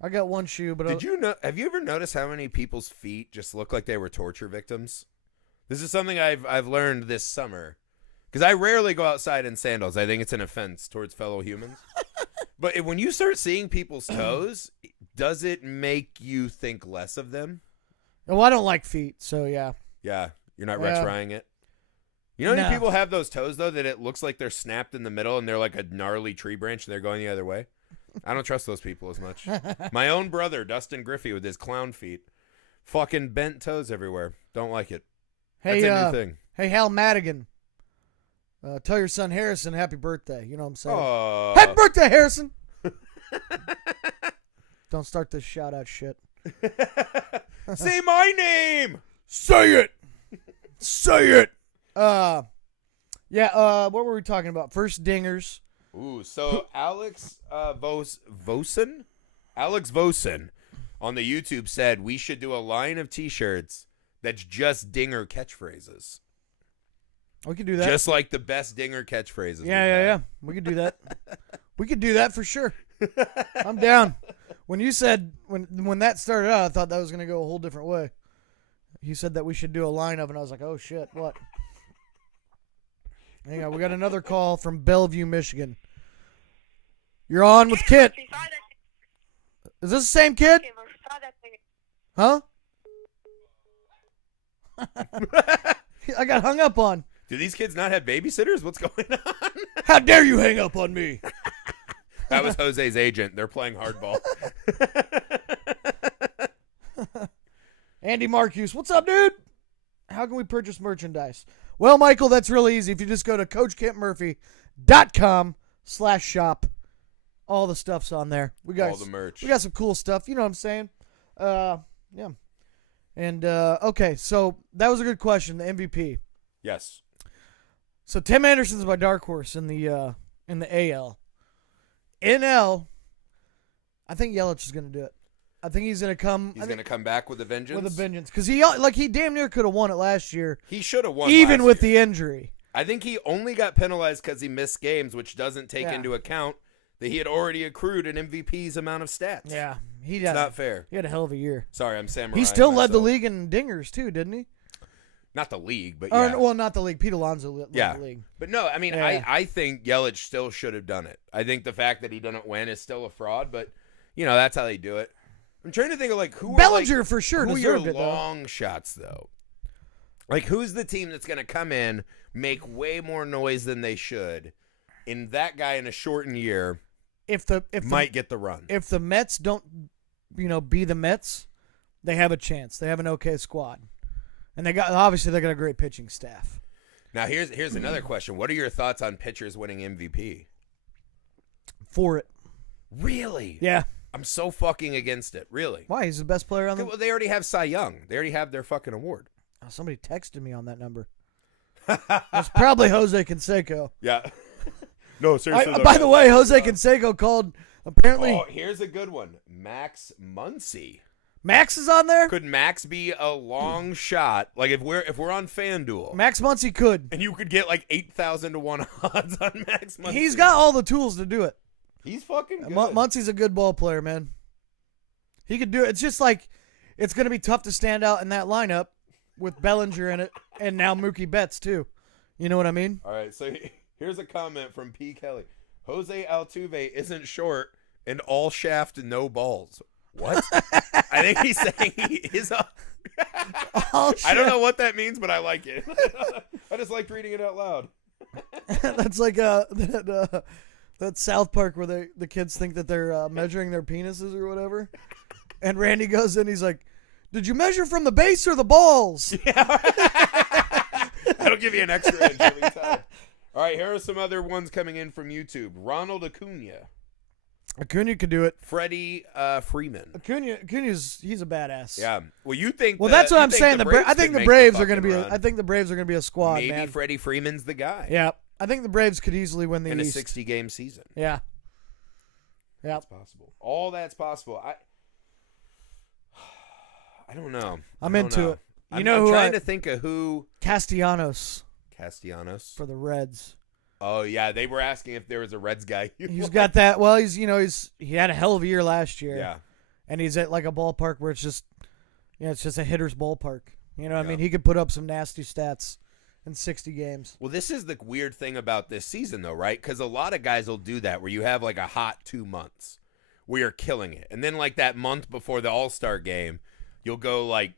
I got one shoe, but Have you ever noticed how many people's feet just look like they were torture victims? This is something I've learned this summer. Because I rarely go outside in sandals. I think it's an offense towards fellow humans. But when you start seeing people's toes, does it make you think less of them? well, I don't like feet, so yeah. Yeah, you're not Yeah. retrying it. You know how many No. people have those toes, though, that it looks like they're snapped in the middle and they're like a gnarly tree branch and they're going the other way? I don't trust those people as much. My own brother, Dustin Griffey, with his clown feet. Fucking bent toes everywhere. Don't like it. Hey, That's a new thing. Hey, Hal Madigan. Tell your son Harrison happy birthday. You know what I'm saying? Oh. Happy birthday, Harrison! Don't start this shout-out shit. Say my name! Say it! Say it! What were we talking about? First dingers. Ooh, so Alex Vosen? Alex Vosen on the YouTube said we should do a line of T-shirts that's just dinger catchphrases. We could do that. Just like the best dinger catchphrases. Yeah. We could do that. We could do that for sure. I'm down. When you said when that started out, I thought that was going to go a whole different way. You said that we should do a line of, and I was like, oh shit, what? Hang on, we got another call from Bellevue, Michigan. You're on with Kit. Is this the same kid? Huh? I got hung up on. Do these kids not have babysitters? What's going on? How dare you hang up on me? That was Jose's agent. They're playing hardball. Andy Marcuse, what's up, dude? How can we purchase merchandise? Well, Michael, that's really easy. If you just go to CoachKentMurphy.com/shop, all the stuff's on there. We got all the merch. We got some cool stuff. You know what I'm saying? Yeah. And okay, so that was a good question. The MVP. Yes. So Tim Anderson's my dark horse in the AL. NL, I think Yelich is going to do it. I think he's going to come. He's going to come back with a vengeance. With a vengeance, because he damn near could have won it last year. He should have won, even last with year. the injury. I think he only got penalized because he missed games, which doesn't take into account that he had already accrued an MVP's amount of stats. Yeah, it's not fair. He had a hell of a year. Sorry, I'm samurai. He still led the myself. league in dingers too, didn't he? Not the league, but Or, yeah. well, not the league. Pete Alonso led the league. But no, I mean, Yeah. I think Yelich still should have done it. I think the fact that he didn't win is still a fraud, but, you know, that's how they do it. I'm trying to think of, like, who Bellinger are, for sure who are your deserved it, though. long shots, though? Like, who's the team that's going to come in, make way more noise than they should, and that guy in a shortened year might get the run? If the Mets don't, be the Mets, they have a chance. They have an okay squad. And they're got a great pitching staff. Now, here's another question. What are your thoughts on pitchers winning MVP? For it. Really? Yeah. I'm so fucking against it. Really. Why? He's the best player on the. Well, they already have Cy Young. They already have their fucking award. Oh, somebody texted me on that number. It's probably Jose Canseco. Yeah. No, seriously. By the way, Jose Canseco called. Apparently, Oh, here's a good one. Max Muncie. Max is on there. Could Max be a long shot? Like if we're on FanDuel, Max Muncy could. and you could get like 8,000 to 1 odds on Max Muncie. He's got all the tools to do it. He's fucking good. Muncy's a good ball player, man. He could do it. It's just like it's going to be tough to stand out in that lineup with Bellinger in it, and now Mookie Betts too. You know what I mean? All right, so here's a comment from P. Kelly. Jose Altuve isn't short and all shaft and no balls. What? I think he's saying he is a... I don't know what that means, but I like it. I just liked reading it out loud. That's like that South Park where the kids think that they're measuring their penises or whatever. And Randy goes in, he's like, "Did you measure from the base or the balls?" Yeah. That'll give you an extra inch every time. All right, here are some other ones coming in from YouTube. Ronald Acuna. Acuna could do it. Freddie Freeman. Acuna's he's a badass. Yeah. Well, you think? Well, that's what I'm saying. I think the Braves are going to be. Run. I think the Braves are going to be a squad. Maybe man. Freddie Freeman's the guy. Yeah, I think the Braves could easily win the in East. a 60-game season. Yeah. Yeah. That's possible. All that's possible. I don't know. I'm into it. I'm who trying to think of who. Castellanos For the Reds. Oh yeah, they were asking if there was a Reds guy. He's got that. Well, he had a hell of a year last year. Yeah. And he's at like a ballpark where it's just, it's just a hitter's ballpark. You know what I Yeah. mean? He could put up some nasty stats in 60 games. Well, this is the weird thing about this season, though, right? Because a lot of guys will do that where you have like a hot 2 months where you're killing it. And then like that month before the All-Star game, you'll go like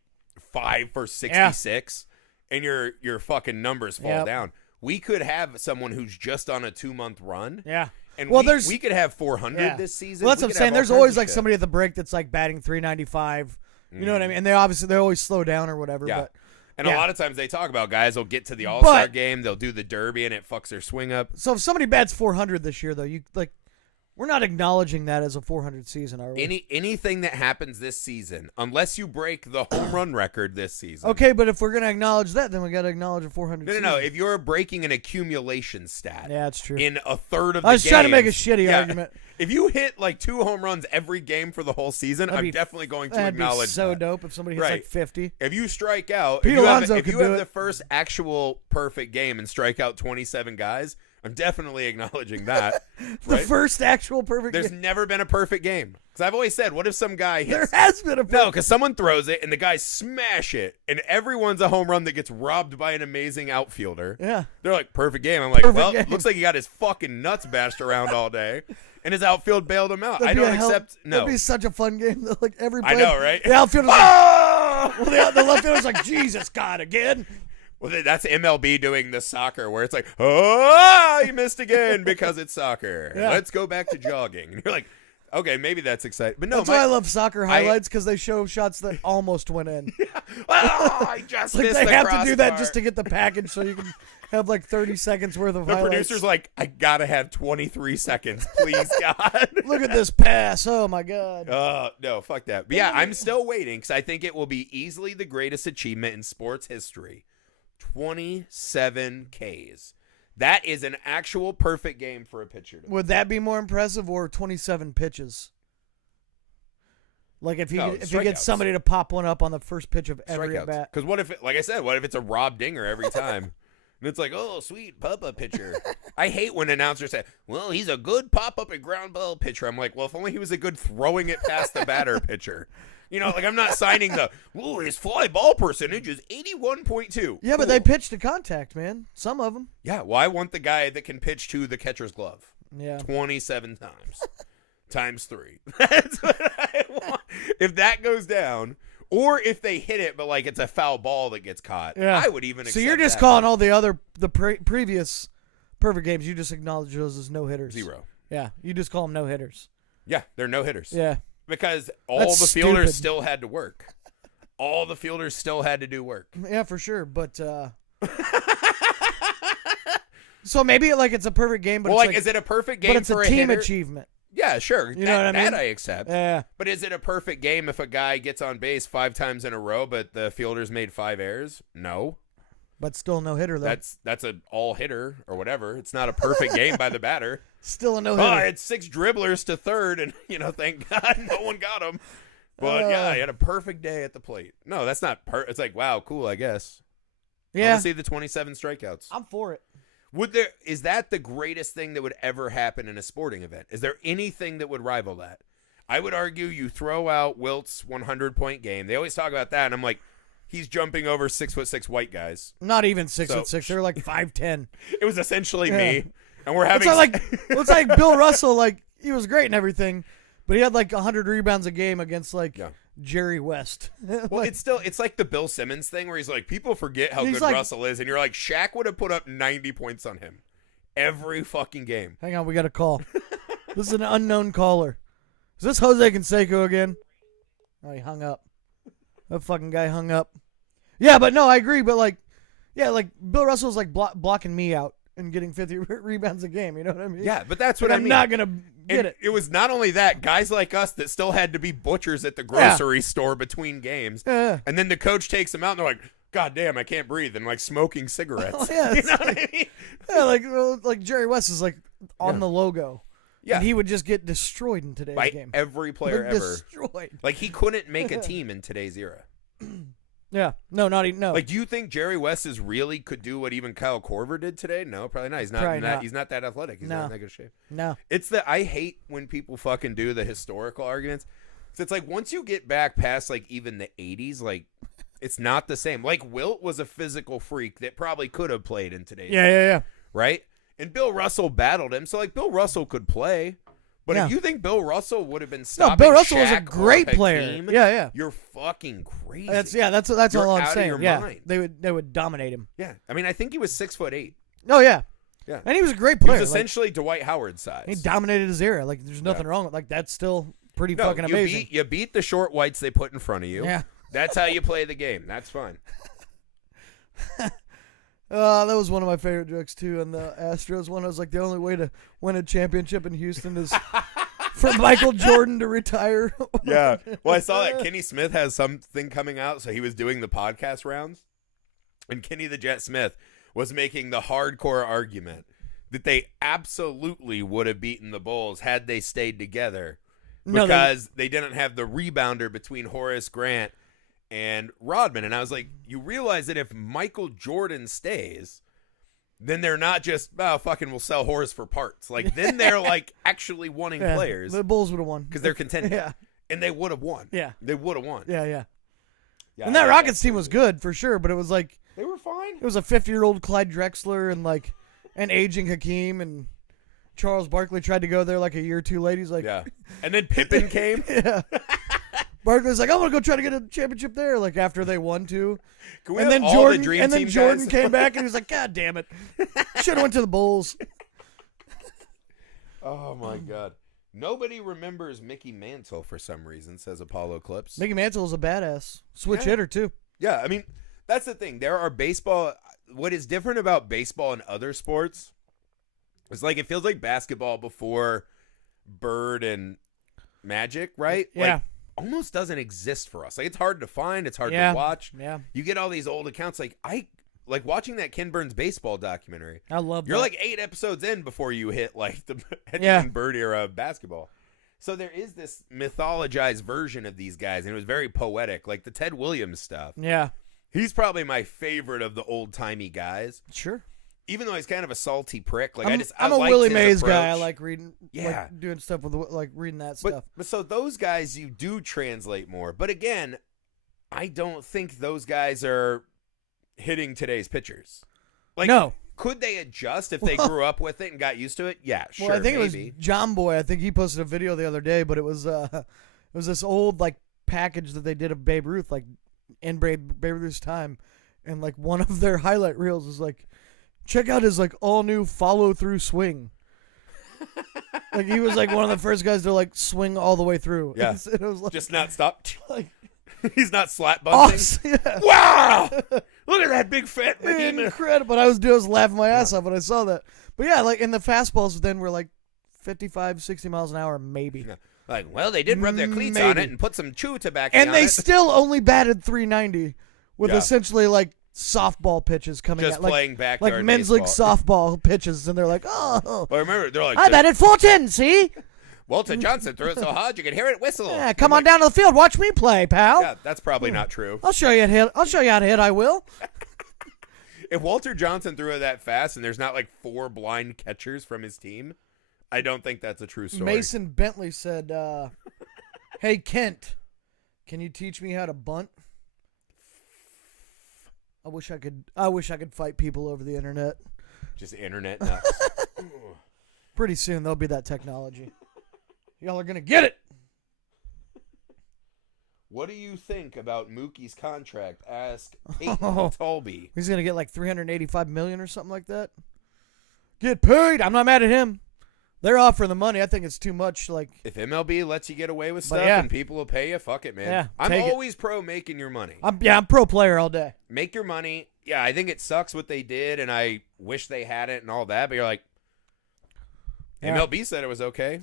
5 for 66 and your fucking numbers fall down. We could have someone who's just on a 2-month run. Yeah. And well, we could have 400 this season. Well, that's We what I'm could saying. have There's all always kinds like of somebody at the break that's like batting 395. You know what I mean? And they always slow down or whatever. Yeah. But And a lot of times they talk about guys will get to the All-Star game, they'll do the Derby, and it fucks their swing up. So if somebody bats 400 this year, though, we're not acknowledging that as a 400 season, are we? Anything that happens this season, unless you break the home run record this season. Okay, but if we're going to acknowledge that, then we got to acknowledge a 400 season. No. If you're breaking an accumulation stat, yeah, that's true. in a third of the I was trying to make a games, shitty argument. If you hit like 2 home runs every game for the whole season, I'm definitely going to acknowledge be so that. dope if somebody hits like 50. If you strike out, Pete Alonso if you could do have it. the first actual perfect game and strike out 27 guys, I'm definitely acknowledging that. The right? first actual perfect There's game. never been a perfect game. Because I've always said, what if some guy There hits... has been a perfect No, because someone throws it and the guys smash it, and everyone's a home run that gets robbed by an amazing outfielder. Yeah. They're like, perfect game. I'm like, Perfect game. looks like he got his fucking nuts bashed around all day, and his outfield bailed him out. That'd I be don't a hell- accept... No. That'd be such a fun game. Like every I play, know, right? The outfielder's like, Oh! well, the left fielder's like, Jesus, God, again. Well, that's MLB doing the soccer where it's like, oh, you missed again because it's soccer. Yeah. Let's go back to jogging. And you're like, okay, maybe that's exciting. But no, That's why I love soccer highlights because they show shots that almost went in. I just Like missed they the have to do that crossbar. just to get the package so you can have like 30 seconds worth of The highlights. producer's like, I gotta have 23 seconds, please, God. Look at this pass. Oh, my God. No, fuck that. But yeah, I'm still waiting because I think it will be easily the greatest achievement in sports history. 27 Ks. That is an actual perfect game for a pitcher. Would that be more impressive or 27 pitches? Like if you get somebody to pop one up on the first pitch of every at bat. Because what if, like I said, what if it's a Rob Dinger every time? And it's like, oh, sweet pop-up pitcher. I hate when announcers say, well, he's a good pop-up and ground ball pitcher. I'm like, well, if only he was a good throwing it past the batter pitcher. You know, like I'm not signing his fly ball percentage is 81.2. Yeah, but they pitch to contact, man. Some of them. Yeah, well, I want the guy that can pitch to the catcher's glove. Yeah. 27 times. Times 3. That's what I want. If that goes down, or if they hit it, but like it's a foul ball that gets caught, Yeah. I would even accept So you're just that. calling all the previous perfect games, you just acknowledge those as no-hitters. 0. Yeah, you just call them no-hitters. Yeah, they're no hitters. Yeah. Because all That's the fielders stupid. still had to work. All the fielders still had to do work. Yeah, for sure, but so maybe like it's a perfect game, but Well, it's like, is it a perfect but game it's for a a team hitter? achievement. Yeah, sure. You know what I mean? That I accept. Yeah. But is it a perfect game if a guy gets on base 5 times in a row, but the fielder's made 5 errors? No. But still no hitter, though. That's an all hitter or whatever. It's not a perfect game by the batter. Still a no Oh, hitter. I had 6 dribblers to third, and thank God no one got him. But yeah, he had a perfect day at the plate. No, that's not. It's like, wow, cool. I guess. I Yeah. want to see the 27 strikeouts. I'm for it. Is that the greatest thing that would ever happen in a sporting event? Is there anything that would rival that? I would argue you throw out Wilt's 100-point game. They always talk about that, and I'm like, he's jumping over 6'6" white guys. Not even 6'6". They're like 5'10". It was essentially Yeah. me, and we're having It's like Bill Russell. Like, he was great and everything, but he had like 100 rebounds a game against like Jerry West. Well, it's like the Bill Simmons thing where he's like, people forget how He's good like- Russell is, and you're like, Shaq would have put up 90 points on him every fucking game. Hang on, we got a call. This is an unknown caller. Is this Jose Canseco again? Oh, he hung up. That fucking guy hung up. Yeah, but no, I agree. But like Bill Russell's like blocking me out and getting 50 rebounds a game. You know what I mean? Yeah, but that's what Like, I mean. I'm not gonna get it. It was not only that, guys like us that still had to be butchers at the grocery store between games. Yeah. And then the coach takes them out and they're like, God damn, I can't breathe. And like smoking cigarettes. Oh, yeah, You know what I mean? Yeah, like Jerry West is like on the logo. Yeah. And he would just get destroyed in today's By game. every player Like, ever. Destroyed. Like he couldn't make a team in today's era. Yeah. No, not even. No. Like, do you think Jerry West could do what even Kyle Korver did today? No, probably not. He's not. Probably not. He's not that athletic. He's No. not in that good shape. no. It's I hate when people fucking do the historical arguments. So it's like once you get back past like even the 80s, like it's not the same. Like Wilt was a physical freak that probably could have played in today's Yeah. right? And Bill Russell battled him. So like Bill Russell could play. But Yeah. if you think Bill Russell would have been stopping Bill Russell was a Shaq or great player. Hakeem, Yeah. you're fucking crazy. That's You're all I'm out of saying. your Yeah. mind. They would dominate him. Yeah. I mean, I think he was 6'8". Oh yeah. Yeah. And he was a great He player. was Like, essentially Dwight Howard size. he dominated his era. Like there's nothing wrong with like that's still pretty No, fucking amazing. You beat the short whites they put in front of you. Yeah. That's how you play the game. That's fine. That was one of my favorite jokes too. And the Astros one, I was like, the only way to win a championship in Houston is for Michael Jordan to retire. Yeah. Well, I saw that Kenny Smith has something coming out, so he was doing the podcast rounds. And Kenny the Jet Smith was making the hardcore argument that they absolutely would have beaten the Bulls had they stayed together because they didn't have the rebounder between Horace Grant and Rodman. And I was like, you realize that if Michael Jordan stays, then they're not just, fucking we'll sell Horace for parts. Like, then they're like actually wanting Yeah, players the Bulls would have won because they're contending. Yeah. And they would have won. Yeah. They would have won. Yeah. Yeah, And that I Rockets team was good for sure, but it was like They were fine. it was a 50-year-old Clyde Drexler and like an aging Hakeem, and Charles Barkley tried to go there like a year or two late. He's like, Yeah. And then Pippen came. yeah. Barkley's like, I want to go try to get a championship there. Like after they won too, Can we and have then all Jordan, the Dream and then Team Jordan guys? came back and he was like, God damn it, should have went to the Bulls. Oh, my God. Nobody remembers Mickey Mantle for some reason, says Apollo Clips. Mickey Mantle was a badass switch Yeah. hitter too. Yeah, I mean, that's the thing. There are baseball. What is different about baseball and other sports is like it feels like basketball before Bird and Magic, right? Yeah. Like, almost doesn't exist for us. Like it's hard to find. It's hard Yeah. to watch. Yeah, You get all these old accounts. Like I like watching that Ken Burns baseball documentary. I love. You're that. like 8 episodes in before you hit like the Yeah. Ken Bird era of basketball. So there is this mythologized version of these guys, and it was very poetic. Like the Ted Williams stuff. Yeah, He's probably my favorite of the old timey guys. sure. Even though he's kind of a salty prick, like I'm I a liked Willie his Mays guy. I approach. like reading, Yeah. like doing stuff with like reading that stuff. But so those guys you do translate more. But again, I don't think those guys are hitting today's pitchers. Like, No. could they adjust if they grew up with it and got used to it? Yeah, sure. Well, I think maybe. it was John Boy. I think he posted a video the other day, but it was this old like package that they did of Babe Ruth, like in Babe Ruth's time, and like one of their highlight reels is like, check out his like all new follow through swing. Like he was like one of the first guys to like swing all the way through. Yeah. And it was like, Just not stop. like He's not slap bunting. awesome. Yeah. Wow! Look at that big fat behemoth. Incredible. But I was laughing my ass off when I saw that. But yeah, like, and the fastballs then were like 55, 60 miles an hour, maybe. Yeah. Like, well, they did rub their cleats on Maybe. it and put some chew tobacco And on they it. still only batted 390 with Yeah. essentially like softball pitches coming Just out. Like, playing backyard like men's baseball. league softball pitches. And they're like, oh, Well, remember, they're like, I batted 410, see? Walter Johnson threw it so hard you could hear it whistle. Yeah, come on down to the field. Watch me play, pal. Yeah, that's probably not true. I'll show you how to hit. I'll show you how to hit. I will. If Walter Johnson threw it that fast and there's not like 4 blind catchers from his team, I don't think that's a true story. Mason Bentley said, "Hey Kent, can you teach me how to bunt?" I wish I could fight people over the internet. Just internet nuts. Pretty soon there'll be that technology. Y'all are gonna get it. What do you think about Mookie's contract? Ask Peyton Oh. Tolby. He's gonna get like $385 million or something like that. Get paid. I'm not mad at him. They're offering the money. I think it's too much. Like, If MLB lets you get away with But stuff yeah. and people will pay you, fuck it, man. Yeah, I'm take it. always pro making your money. I'm pro player all day. Make your money. Yeah, I think it sucks what they did, and I wish they had it and all that, but you're like, Yeah. MLB said it was okay.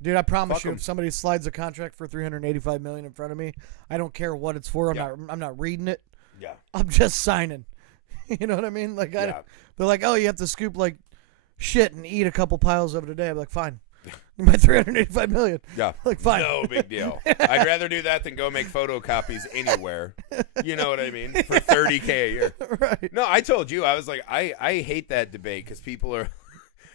Dude, I promise Fuck you, 'em. if somebody slides a contract for $385 million in front of me, I don't care what it's for. Yeah. I'm not reading it. Yeah. I'm just signing. You know what I mean? Like, Yeah. they're like, oh, you have to scoop like shit and eat a couple piles of it a day. I'm like, fine. My $385 million. Yeah. Like, fine. No big deal. I'd rather do that than go make photocopies anywhere. You know what I mean? For $30K a year. Right. No, I told you. I was like, I hate that debate because people are,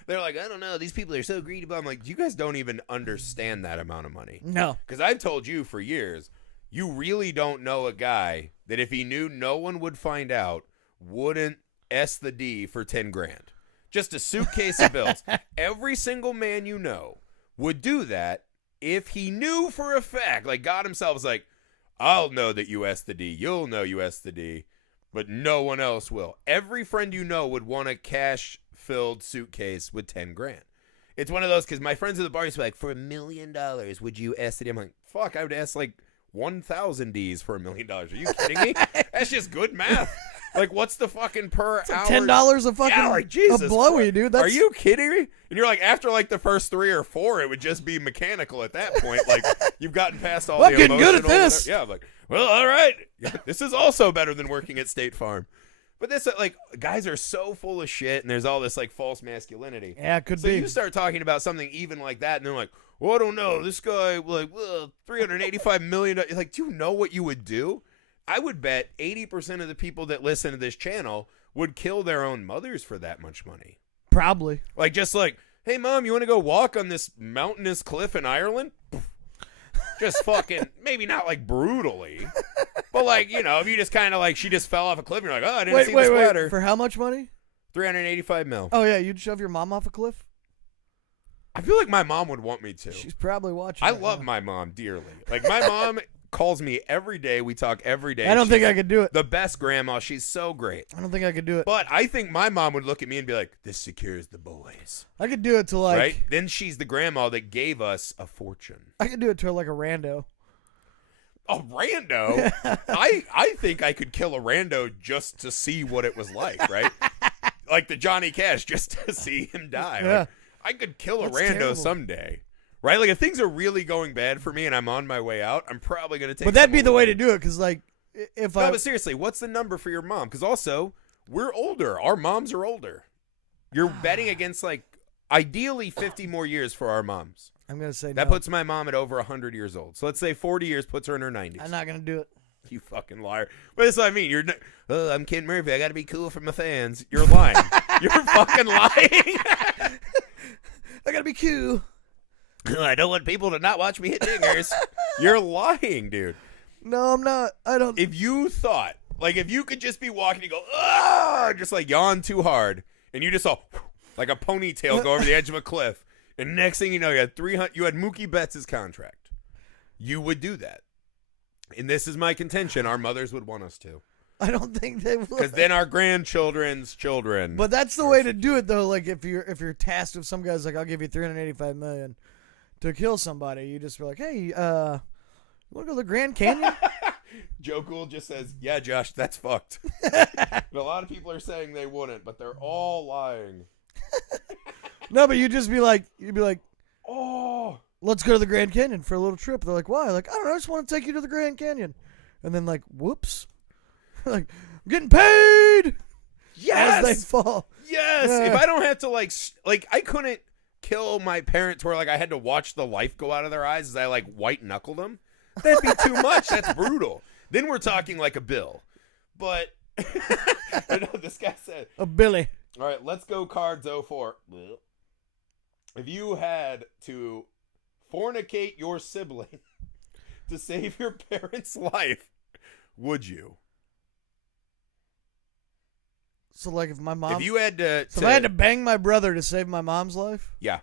they're like, I don't know. These people are so greedy. But I'm like, you guys don't even understand that amount of money. No. Because I've told you for years, you really don't know a guy that if he knew no one would find out, wouldn't S the D for 10 grand. Just a suitcase of bills. Every single man you know would do that if he knew for a fact, like God himself was like, I'll know that you S the D. You'll know you S the D, but no one else will. Every friend you know would want a cash-filled suitcase with 10 grand. It's one of those, because my friends at the bar used to be like, for $1 million, would you S the D? I'm like, fuck, I would ask like 1,000 Ds for $1 million. Are you kidding me? That's just good math. Like, what's the fucking per It's like hour? $10 a fucking Yeah, like, Jesus a blowy, Christ. dude. That's, Are you kidding me? And you're like, after like the first 3 or 4, it would just be mechanical at that point. Like, you've gotten past all I'm the getting good at emotional- this. Yeah, I'm like, well, all right. This is also better than working at State Farm. But this, like, guys are so full of shit, and there's all this, like, false masculinity. Yeah, it could So be. you start talking about something even like that, and they're like, well, I don't know. This guy, like, well, $385 million. You're like, do you know what you would do? I would bet 80% of the people that listen to this channel would kill their own mothers for that much money. Probably. Like, just like, hey, Mom, you want to go walk on this mountainous cliff in Ireland? Just fucking, maybe not like brutally, but like, you know, if you just kind of like, she just fell off a cliff and you're like, oh, I didn't see the splatter. For how much money? 385 mil. Oh, yeah, you'd shove your mom off a cliff? I feel like my mom would want me to. She's probably watching. I right love now. my mom dearly. Like, my mom calls me every day. We talk every day. I don't think She's I could do it. the best grandma. She's so great. I don't think I could do it. But I think my mom would look at me and be like, this secures the boys. I could do it to like. Right? Then she's the grandma that gave us a fortune. I could do it to like a rando. A rando? I think I could kill a rando just to see what it was like, right? Like the Johnny Cash, just to see him die. Yeah. Like, I could kill a That's rando terrible. someday. Right? Like, if things are really going bad for me and I'm on my way out, I'm probably going to take But that'd be someone the way with to me. do it, because like, if No, I but seriously, what's the number for your mom? Because also, we're older. Our moms are older. You're betting against, like, ideally 50 more years for our moms. I'm gonna say That no. puts my mom at over 100 years old. So let's say 40 years puts her in her 90s. I'm not gonna do it. You fucking liar. But that's what I mean. You're oh, I'm Ken Murphy. I got to be cool for my fans. You're lying. You're fucking lying. I gotta be cool. I don't want people to not watch me hit dingers. You're lying, dude. No, I'm not. I don't. If you thought, like, if you could just be walking and go, ah, just like yawn too hard, and you just saw like a ponytail go over the edge of a cliff, and next thing you know, you had Mookie Betts' contract. You would do that. And this is my contention. Our mothers would want us to. I don't think they would. Because then our grandchildren's children. But that's the way to do it, though. Like if you're tasked with some guys, like I'll give you $385 million to kill somebody, you just be like, hey, you want to go to the Grand Canyon? Joe Gould just says, yeah, Josh, that's fucked. But a lot of people are saying they wouldn't, but they're all lying. No, but you'd be like, Oh. let's go to the Grand Canyon for a little trip. They're like, why? Like, I don't know, I just want to take you to the Grand Canyon. And then like, whoops. Like, I'm getting paid. Yes. As they fall. Yes. Yeah. If I don't have to like I couldn't kill my parents where like I had to watch the life go out of their eyes as I like white knuckled them. That'd be too much. That's brutal. Then we're talking like a bill. But I know this guy said A Billy. all right, let's go cards 04. If you had to fornicate your sibling to save your parents' life, would you? So like, if my mom, If you had to, if I had to bang my brother to save my mom's life, yeah,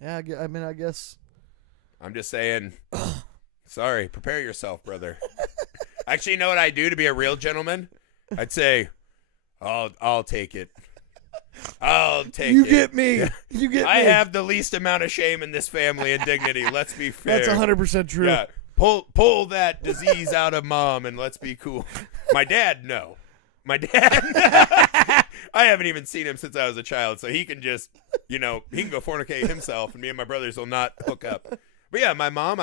yeah, I mean, I guess. I'm just saying. Sorry, prepare yourself, brother. Actually, you know what I do to be a real gentleman? I'd say, I'll take it. I'll take it. You get me. You get me. I have the least amount of shame in this family and dignity. Let's be fair. That's 100% true. Yeah, pull that disease out of mom and let's be cool. My dad, no. My dad, I haven't even seen him since I was a child, so he can just, he can go fornicate himself, and me and my brothers will not hook up. But yeah, my mom,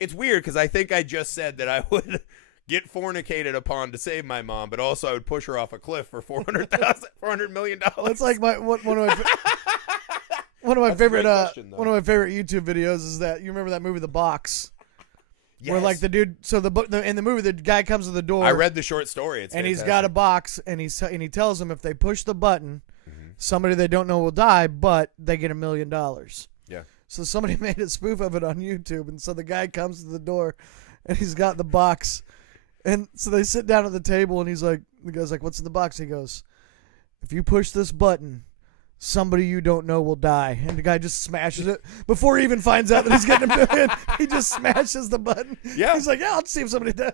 it's weird because I think I just said that I would get fornicated upon to save my mom, but also I would push her off a cliff for $400 million. That's like one of my favorite question, though. one of my favorite YouTube videos is that you remember that movie The Box, Yes. where like the dude, so in the movie the guy comes to the door. I read the short story. It's and fantastic. he's got a box, and he tells them if they push the button, somebody they don't know will die, but they get $1 million. Yeah. So somebody made a spoof of it on YouTube, and so the guy comes to the door, and he's got the box, and so they sit down at the table, and the guy's like, "What's in the box?" He goes, "If you push this button, somebody you don't know will die." And the guy just smashes it before he even finds out that he's getting $1 million. He just smashes the button. Yeah. He's like, "Yeah, I'll see if somebody dies."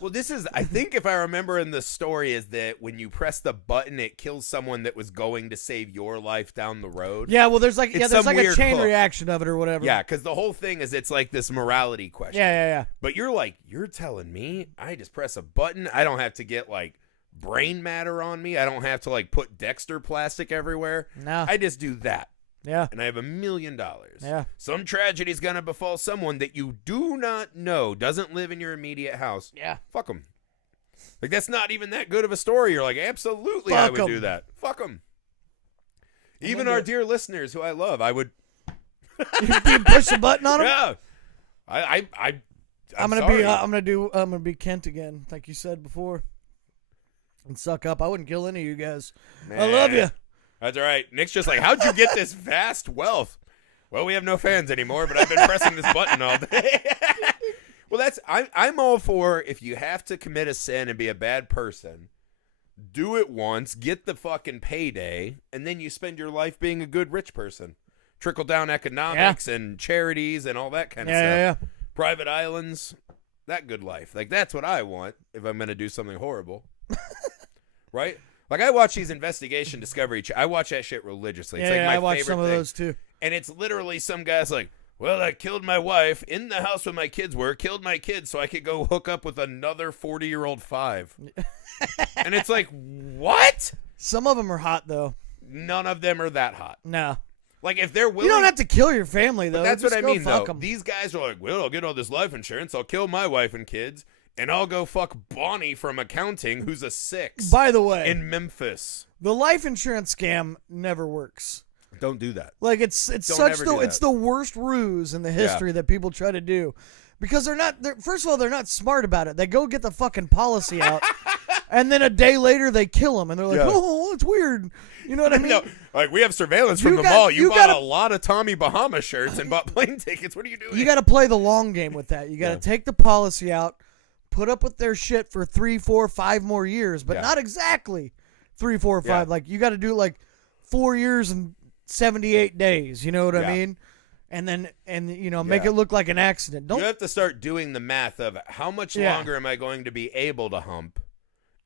Well, this is, I think if I remember in the story, is that when you press the button, it kills someone that was going to save your life down the road. Yeah, well, there's like It's there's some like a weird chain hook. reaction of it or whatever. Yeah, because the whole thing is it's like this morality question. Yeah. But you're telling me I just press a button? I don't have to get like brain matter on me. I don't have to like put Dexter plastic everywhere. No. I just do that. Yeah. And I have $1 million. Yeah. Some tragedy's going to befall someone that you do not know, doesn't live in your immediate house. Yeah. Fuck them. Like, that's not even that good of a story. You're like, absolutely, I Fuck would 'em. do that. Fuck them. Even gonna our do it. dear listeners, who I love, I would. You push the button on him. Yeah, I'm gonna sorry. be I'm gonna be Kent again, like you said before, and suck up. I wouldn't kill any of you guys. I love you. That's all right. Nick's just like, how'd you get this vast wealth? Well, we have no fans anymore, but I've been pressing this button all day. Well, I'm all for if you have to commit a sin and be a bad person, do it once, get the fucking payday, and then you spend your life being a good rich person. Trickle down economics and charities and all that kind of stuff. Yeah. Private islands, that good life. Like, that's what I want if I'm going to do something horrible. Right? Like, I watch these investigation discovery. I watch that shit religiously. It's like my I watched favorite some of thing. those too. And it's literally some guy's like, well, I killed my wife in the house where my kids were, killed my kids so I could go hook up with another 40-year-old 5. And it's like, what? Some of them are hot though. None of them are that hot. No, Like, if they're willing... you don't have to kill your family though. But that's Just what I go mean, fuck though. 'em. These guys are like, well, I'll get all this life insurance, I'll kill my wife and kids, and I'll go fuck Bonnie from accounting, who's a 6, By the way, in Memphis. the life insurance scam never works. Don't do that. Like it's Don't such ever do it's that. the worst ruse in the history that people try to do, because first of all they're not smart about it. They go get the fucking policy out, and then a day later they kill them, and they're like, Yeah. oh, it's weird. You know what I mean? No, like, we have surveillance from You the got- mall. You you bought gotta- a lot of Tommy Bahama shirts and bought plane tickets. What are you doing? You got to play the long game with that. You got to take the policy out, put up with their shit for 3, 4, 5 more years, but Yeah. not exactly 3, 4, or 5. Yeah. Like you got to do like 4 years and 78 days. You know what I Yeah. mean? And then make it look like an accident. Don't You have to start doing the math of how much Yeah. longer am I going to be able to hump,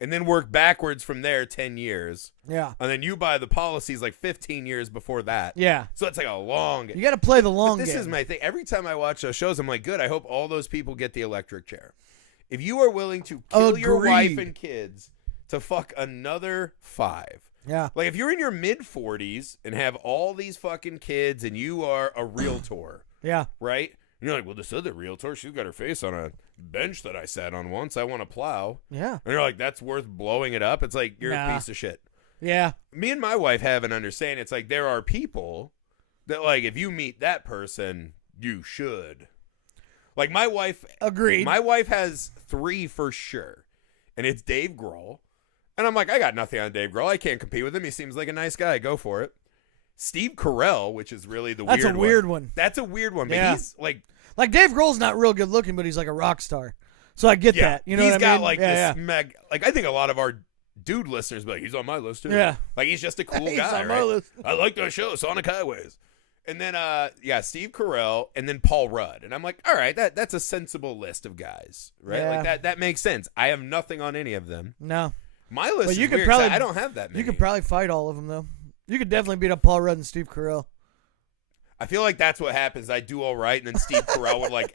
and then work backwards from there 10 years. yeah. And then you buy the policies like 15 years before that. Yeah. So it's like a long... You got to play the long But this game. is my thing. Every time I watch those shows, I'm like, good, I hope all those people get the electric chair. If you are willing to kill your wife Agreed. and kids to fuck another 5, Yeah. Like, if you're in your mid-40s and have all these fucking kids and you are a realtor, Yeah. right? And you're like, well, this other realtor, she's got her face on a bench that I sat on once. I want to plow. Yeah. And you're like, that's worth blowing it up? It's like, you're a Nah. piece of shit. Yeah. Me and my wife have an understanding. It's like, there are people that, like, if you meet that person, you should. Like, my wife... Agreed. My wife has 3 for sure. And it's Dave Grohl. And I'm like, I got nothing on Dave Grohl. I can't compete with him. He seems like a nice guy. Go for it. Steve Carell, which is really the That's weird a weird one. That's a weird one. But Yeah. he's like... Like, Dave Grohl's not real good looking, but he's like a rock star. So I get that. You know he's what I got mean? like Yeah, this meg... Like, I think a lot of our dude listeners be like, he's on my list too. Yeah. Like, he's just a cool He's guy, on my right? list. I like that show, Sonic Highways. And then, Steve Carell, and then Paul Rudd. And I'm like, all right, that's a sensible list of guys, right? Yeah. Like, that makes sense. I have nothing on any of them. No. My list But is you could weird 'cause probably- I don't have that many. You could probably fight all of them, though. You could definitely beat up Paul Rudd and Steve Carell. I feel like that's what happens. I do all right, and then Steve Carell would, like,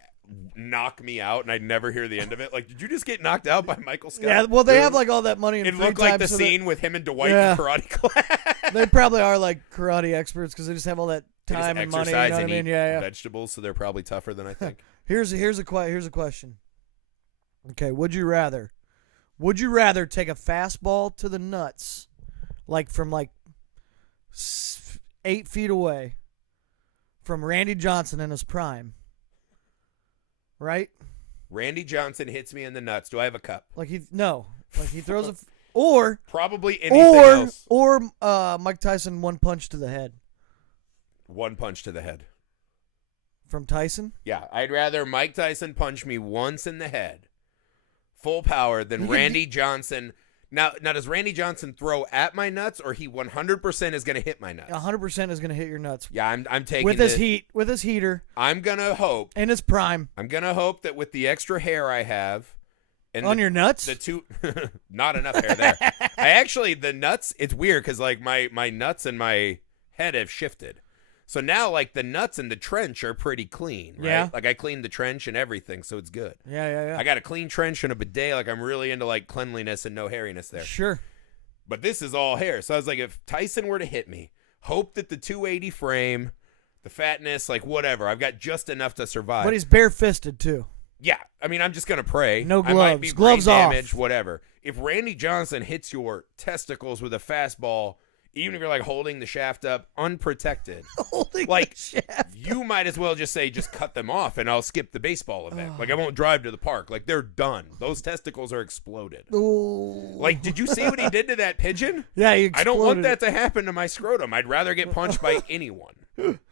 knock me out, and I'd never hear the end of it. Like, did you just get knocked out by Michael Scott? Yeah, well, they have like all that money and It free looked like time, the so scene with him and Dwight Yeah. in karate class. They probably are like karate experts because they just have all that They just time and money. You exercise know what I and mean? eat Yeah. vegetables, so they're probably tougher than I think. Here's a question. Okay, would you rather take a fastball to the nuts, like from 8 feet away, from Randy Johnson in his prime, right? Randy Johnson hits me in the nuts. Do I have a cup? Like he throws or Probably anything else. Mike Tyson one punch to the head One punch to the head. from Tyson. Yeah, I'd rather Mike Tyson punch me once in the head, full power, than You could Randy Johnson. Now, does Randy Johnson throw at my nuts, or he 100% is going to hit my nuts? 100% is going to hit your nuts Yeah, I'm taking with his heater I'm gonna hope. in his prime I'm gonna hope that with the extra hair I have, and on your nuts. the two, not enough hair there. I actually the nuts. It's weird because like my nuts and my head have shifted. So now, like, the nuts in the trench are pretty clean, right? Yeah. Like, I cleaned the trench and everything, so it's good. Yeah. I got a clean trench and a bidet. Like, I'm really into, like, cleanliness and no hairiness there. Sure. But this is all hair. So I was like, if Tyson were to hit me, hope that the 280 frame, the fatness, like, whatever, I've got just enough to survive. But he's bare-fisted, too. Yeah. I mean, I'm just going to pray. No I might gloves. be Gloves brain off. damaged, whatever. If Randy Johnson hits your testicles with a fastball, even if you're, like, holding the shaft up unprotected, Holding like, the shaft. you might as well just say, just cut them off, and I'll skip the baseball event. Like, I won't drive to the park. Like, they're done. Those testicles are exploded. Ooh. Like, did you see what he did to that pigeon? Yeah, he I don't want exploded that to happen to my scrotum. I'd rather get punched by anyone,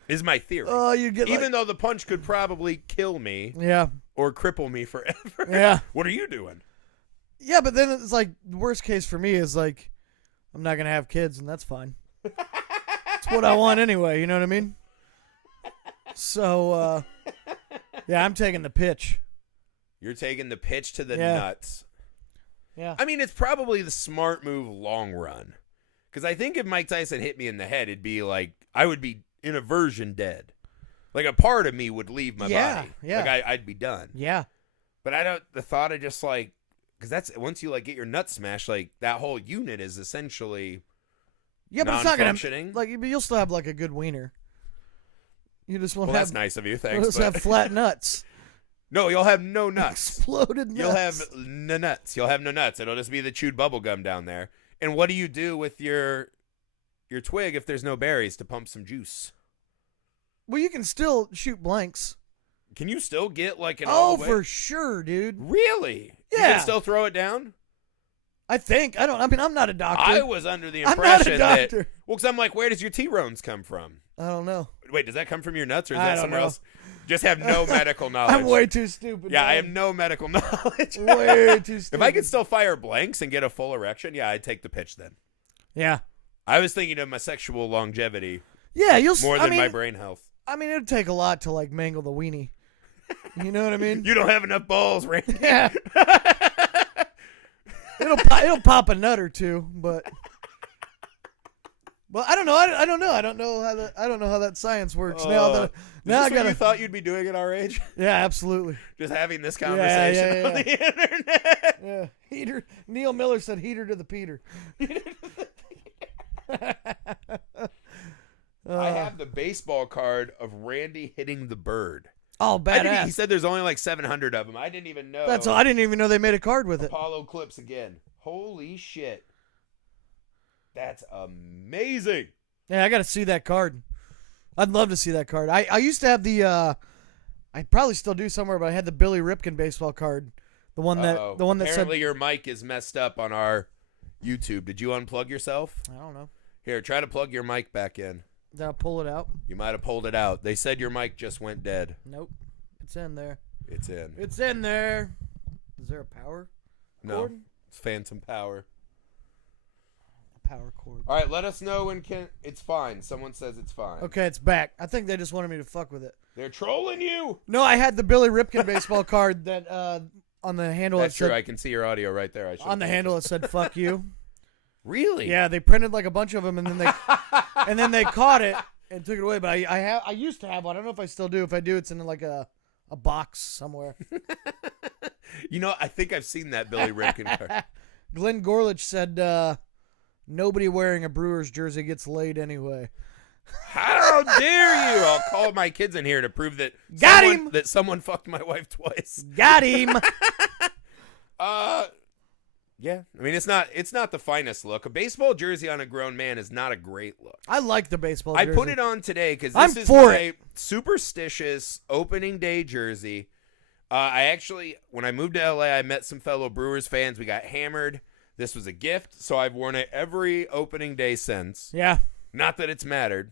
is my theory. Oh, you get Even though the punch could probably kill me Yeah. or cripple me forever. Yeah. What are you doing? Yeah, but then it's like, the worst case for me is like, I'm not going to have kids, and that's fine. It's what I want anyway, you know what I mean? So, yeah, I'm taking the pitch. You're taking the pitch to the Yeah. nuts. Yeah. I mean, it's probably the smart move long run. Because I think if Mike Tyson hit me in the head, it'd be like, I would be in a version dead. Like, a part of me would leave my body. Yeah. Like, I'd be done. Yeah. But the thought of just like, because that's, once you like get your nuts smashed, like, that whole unit is essentially Yeah, but it's not going non-functioning. to, like, but you'll still have like a good wiener. You just won't Well, have, that's nice of you. you'll Thanks. just But have flat nuts. no, you'll have no nuts. Exploded nuts. You'll have no nuts. You'll have no nuts. It'll just be the chewed bubble gum down there. And what do you do with your twig if there's no berries to pump some juice? Well, you can still shoot blanks. Can you still get like an all Oh, the way? for sure, dude. Really? You Yeah. can still throw it down? I think. I mean, I'm not a doctor. I was under the I'm impression not a that. doctor. Well, because I'm like, where does your T-Rones come from? I don't know. Wait, does that come from your nuts or is I that don't somewhere know. else? Just have no medical knowledge. I'm way too stupid. Yeah, I man. have no medical knowledge. Way too stupid. If I could still fire blanks and get a full erection, yeah, I'd take the pitch then. Yeah. I was thinking of my sexual longevity Yeah, you'll more I than mean, my brain health. I mean, it'd take a lot to like mangle the weenie. You know what I mean? You don't have enough balls, Randy. Yeah. It'll pop a nut or two, but I don't know. I don't know. I don't know how that science works. Now Is I this what gotta. you thought you'd be doing at our age? Yeah, absolutely. Just having this conversation yeah. on the internet. Yeah, heater. Neil Miller said heater to the Peter. I have the baseball card of Randy hitting the bird. Oh, badass. He said there's only like 700 of them. I didn't even know. That's all. I didn't even know they made a card with it. Apollo clips again. Holy shit. That's amazing. Yeah, I got to see that card. I'd love to see that card. I used to have the I probably still do somewhere, but I had the Billy Ripken baseball card. The one that Apparently said your mic is messed up on our YouTube. Did you unplug yourself? I don't know. Here, try to plug your mic back in. Did I pull it out? You might have pulled it out. They said your mic just went dead. Nope. It's in there. It's in. It's in there. Is there a power cord? No. It's phantom power. A power cord. All right, let us know when it's fine. Someone says it's fine. Okay, it's back. I think they just wanted me to fuck with it. They're trolling you. No, I had the Billy Ripken baseball card that on the handle. That's it said, true. I can see your audio right there. on the handle it said "fuck you." Really? Yeah, they printed like a bunch of them, and then they caught it and took it away. But I used to have one. I don't know if I still do. If I do, it's in like a box somewhere. You know, I think I've seen that Billy Ripken card. Glenn Gorlich said, "Nobody wearing a Brewers jersey gets laid anyway." How dare you? I'll call my kids in here to prove that someone fucked my wife twice. Got him. Yeah. I mean, it's not the finest look. A baseball jersey on a grown man is not a great look. I like the baseball I jersey. put it on today because I'm this is for my superstitious opening day jersey. I actually, when I moved to LA, I met some fellow Brewers fans. We got hammered. This was a gift, so I've worn it every opening day since. Yeah. Not that it's mattered.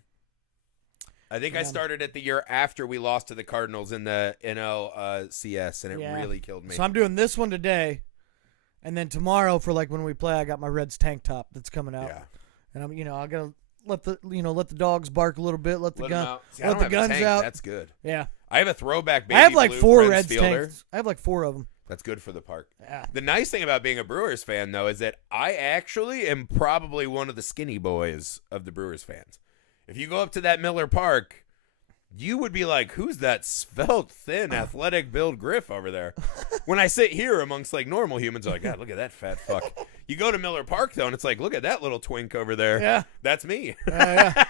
I think I started it the year after we lost to the Cardinals in the NLCS, and it really killed me. So I'm doing this one today, and then tomorrow for like when we play, I got my Reds tank top that's coming out. Yeah. And I gotta let the dogs bark a little bit, let the guns tank. out. That's good. Yeah. I have a throwback baby I have like blue 4 Prince Reds Fielder. tanks. I have like 4 of them. That's good for the park. Yeah. The nice thing about being a Brewers fan, though, is that I actually am probably one of the skinny boys of the Brewers fans. If you go up to that Miller Park, you would be like, who's that svelte, thin, athletic build Griff over there? When I sit here amongst like normal humans, I'm like, God, look at that fat fuck. You go to Miller Park, though, and it's like, look at that little twink over there. Yeah. That's me. Yeah.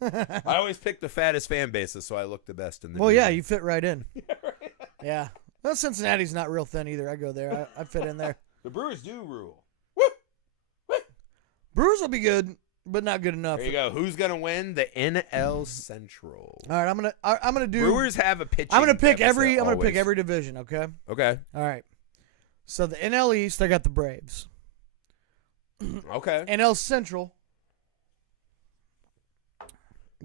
I always pick the fattest fan bases, so I look the best in the Well, division. yeah, you fit right in. Yeah. Well, Cincinnati's not real thin either. I go there. I fit in there. The Brewers do rule. Brewers will be good, but not good enough. There you go. Who's gonna win the NL Central? All right, I'm gonna do. Brewers have a pitching. I'm gonna pick every deficit division. Okay. always. Okay. All right. So the NL East, I got the Braves. Okay. NL Central,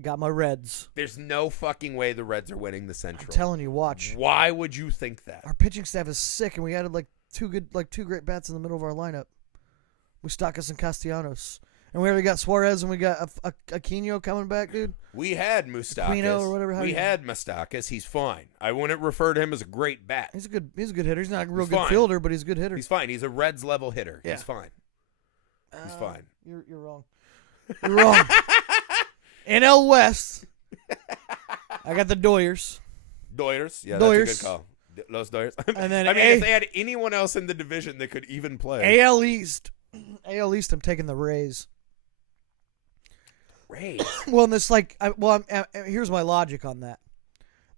got my Reds. There's no fucking way the Reds are winning the Central. I'm telling you, watch. Why would you think that? Our pitching staff is sick, and we added like two great bats in the middle of our lineup. Moustakas and Castellanos. And we already got Suarez, and we got Aquino coming back, dude. We had Moustakas. Aquino or whatever. We had Moustakas. He's fine. I wouldn't refer to him as a great bat. He's a good hitter. He's not a real He's good fine. fielder, but he's a good hitter. He's fine. He's a Reds level hitter. Yeah. He's fine. He's fine. You're wrong. You're wrong. NL West, I got the Doyers. Doyers. Yeah, Doyers. that's a good call. Los Doyers. And then I mean, if they had anyone else in the division that could even play. AL East, I'm taking the Rays. Rays. Well, and this here's my logic on that.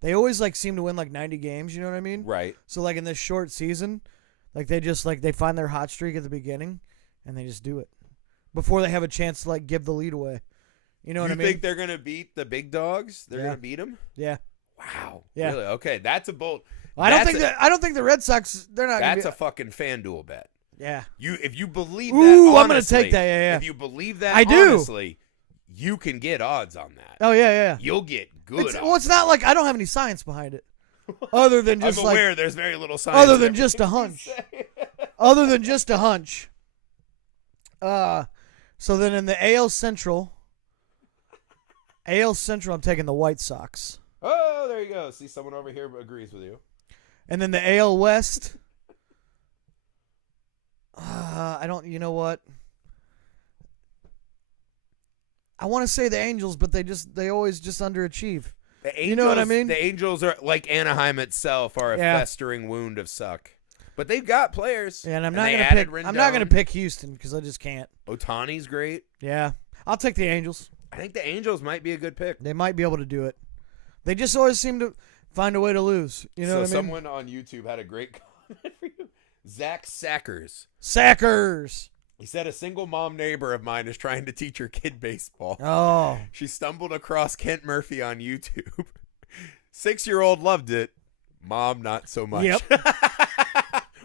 They always seem to win 90 games. You know what I mean? Right. So in this short season, they just they find their hot streak at the beginning, and they just do it before they have a chance to give the lead away. You know what I mean? You think they're gonna beat the big dogs? They're gonna beat them? Yeah. Wow. Yeah. Really? Okay, that's a bold. I don't think the Red Sox. They're not. That's a fucking FanDuel bet. Yeah. If you believe that, Ooh, honestly, I'm gonna take that. Yeah. If you believe that, I do. Honestly, you can get odds on that. Oh yeah. You'll get good. odds. Well, it's not I don't have any science behind it, other than just I'm aware there's very little science. other in than just a everything hunch. you say. Other than just a hunch. So then in the AL Central, I'm taking the White Sox. Oh, there you go. See, someone over here agrees with you. And then the AL West, I don't. You know what? I want to say the Angels, but they always just underachieve. The Angels, You know what I mean? The Angels are like Anaheim itself, are a Yeah. festering wound of suck. But they've got players. And I'm they not gonna added pick. I'm not gonna Rendon. pick Houston because I just can't. Ohtani's great. Yeah, I'll take the Angels. I think the Angels might be a good pick. They might be able to do it. They just always seem to find a way to lose. You know So what I mean? someone on YouTube had a great comment for you. Zach Sackers. Sackers. He said a single mom neighbor of mine is trying to teach her kid baseball. Oh, She stumbled across Kent Murphy on YouTube. 6-year-old loved it. Mom, not so much. Yep.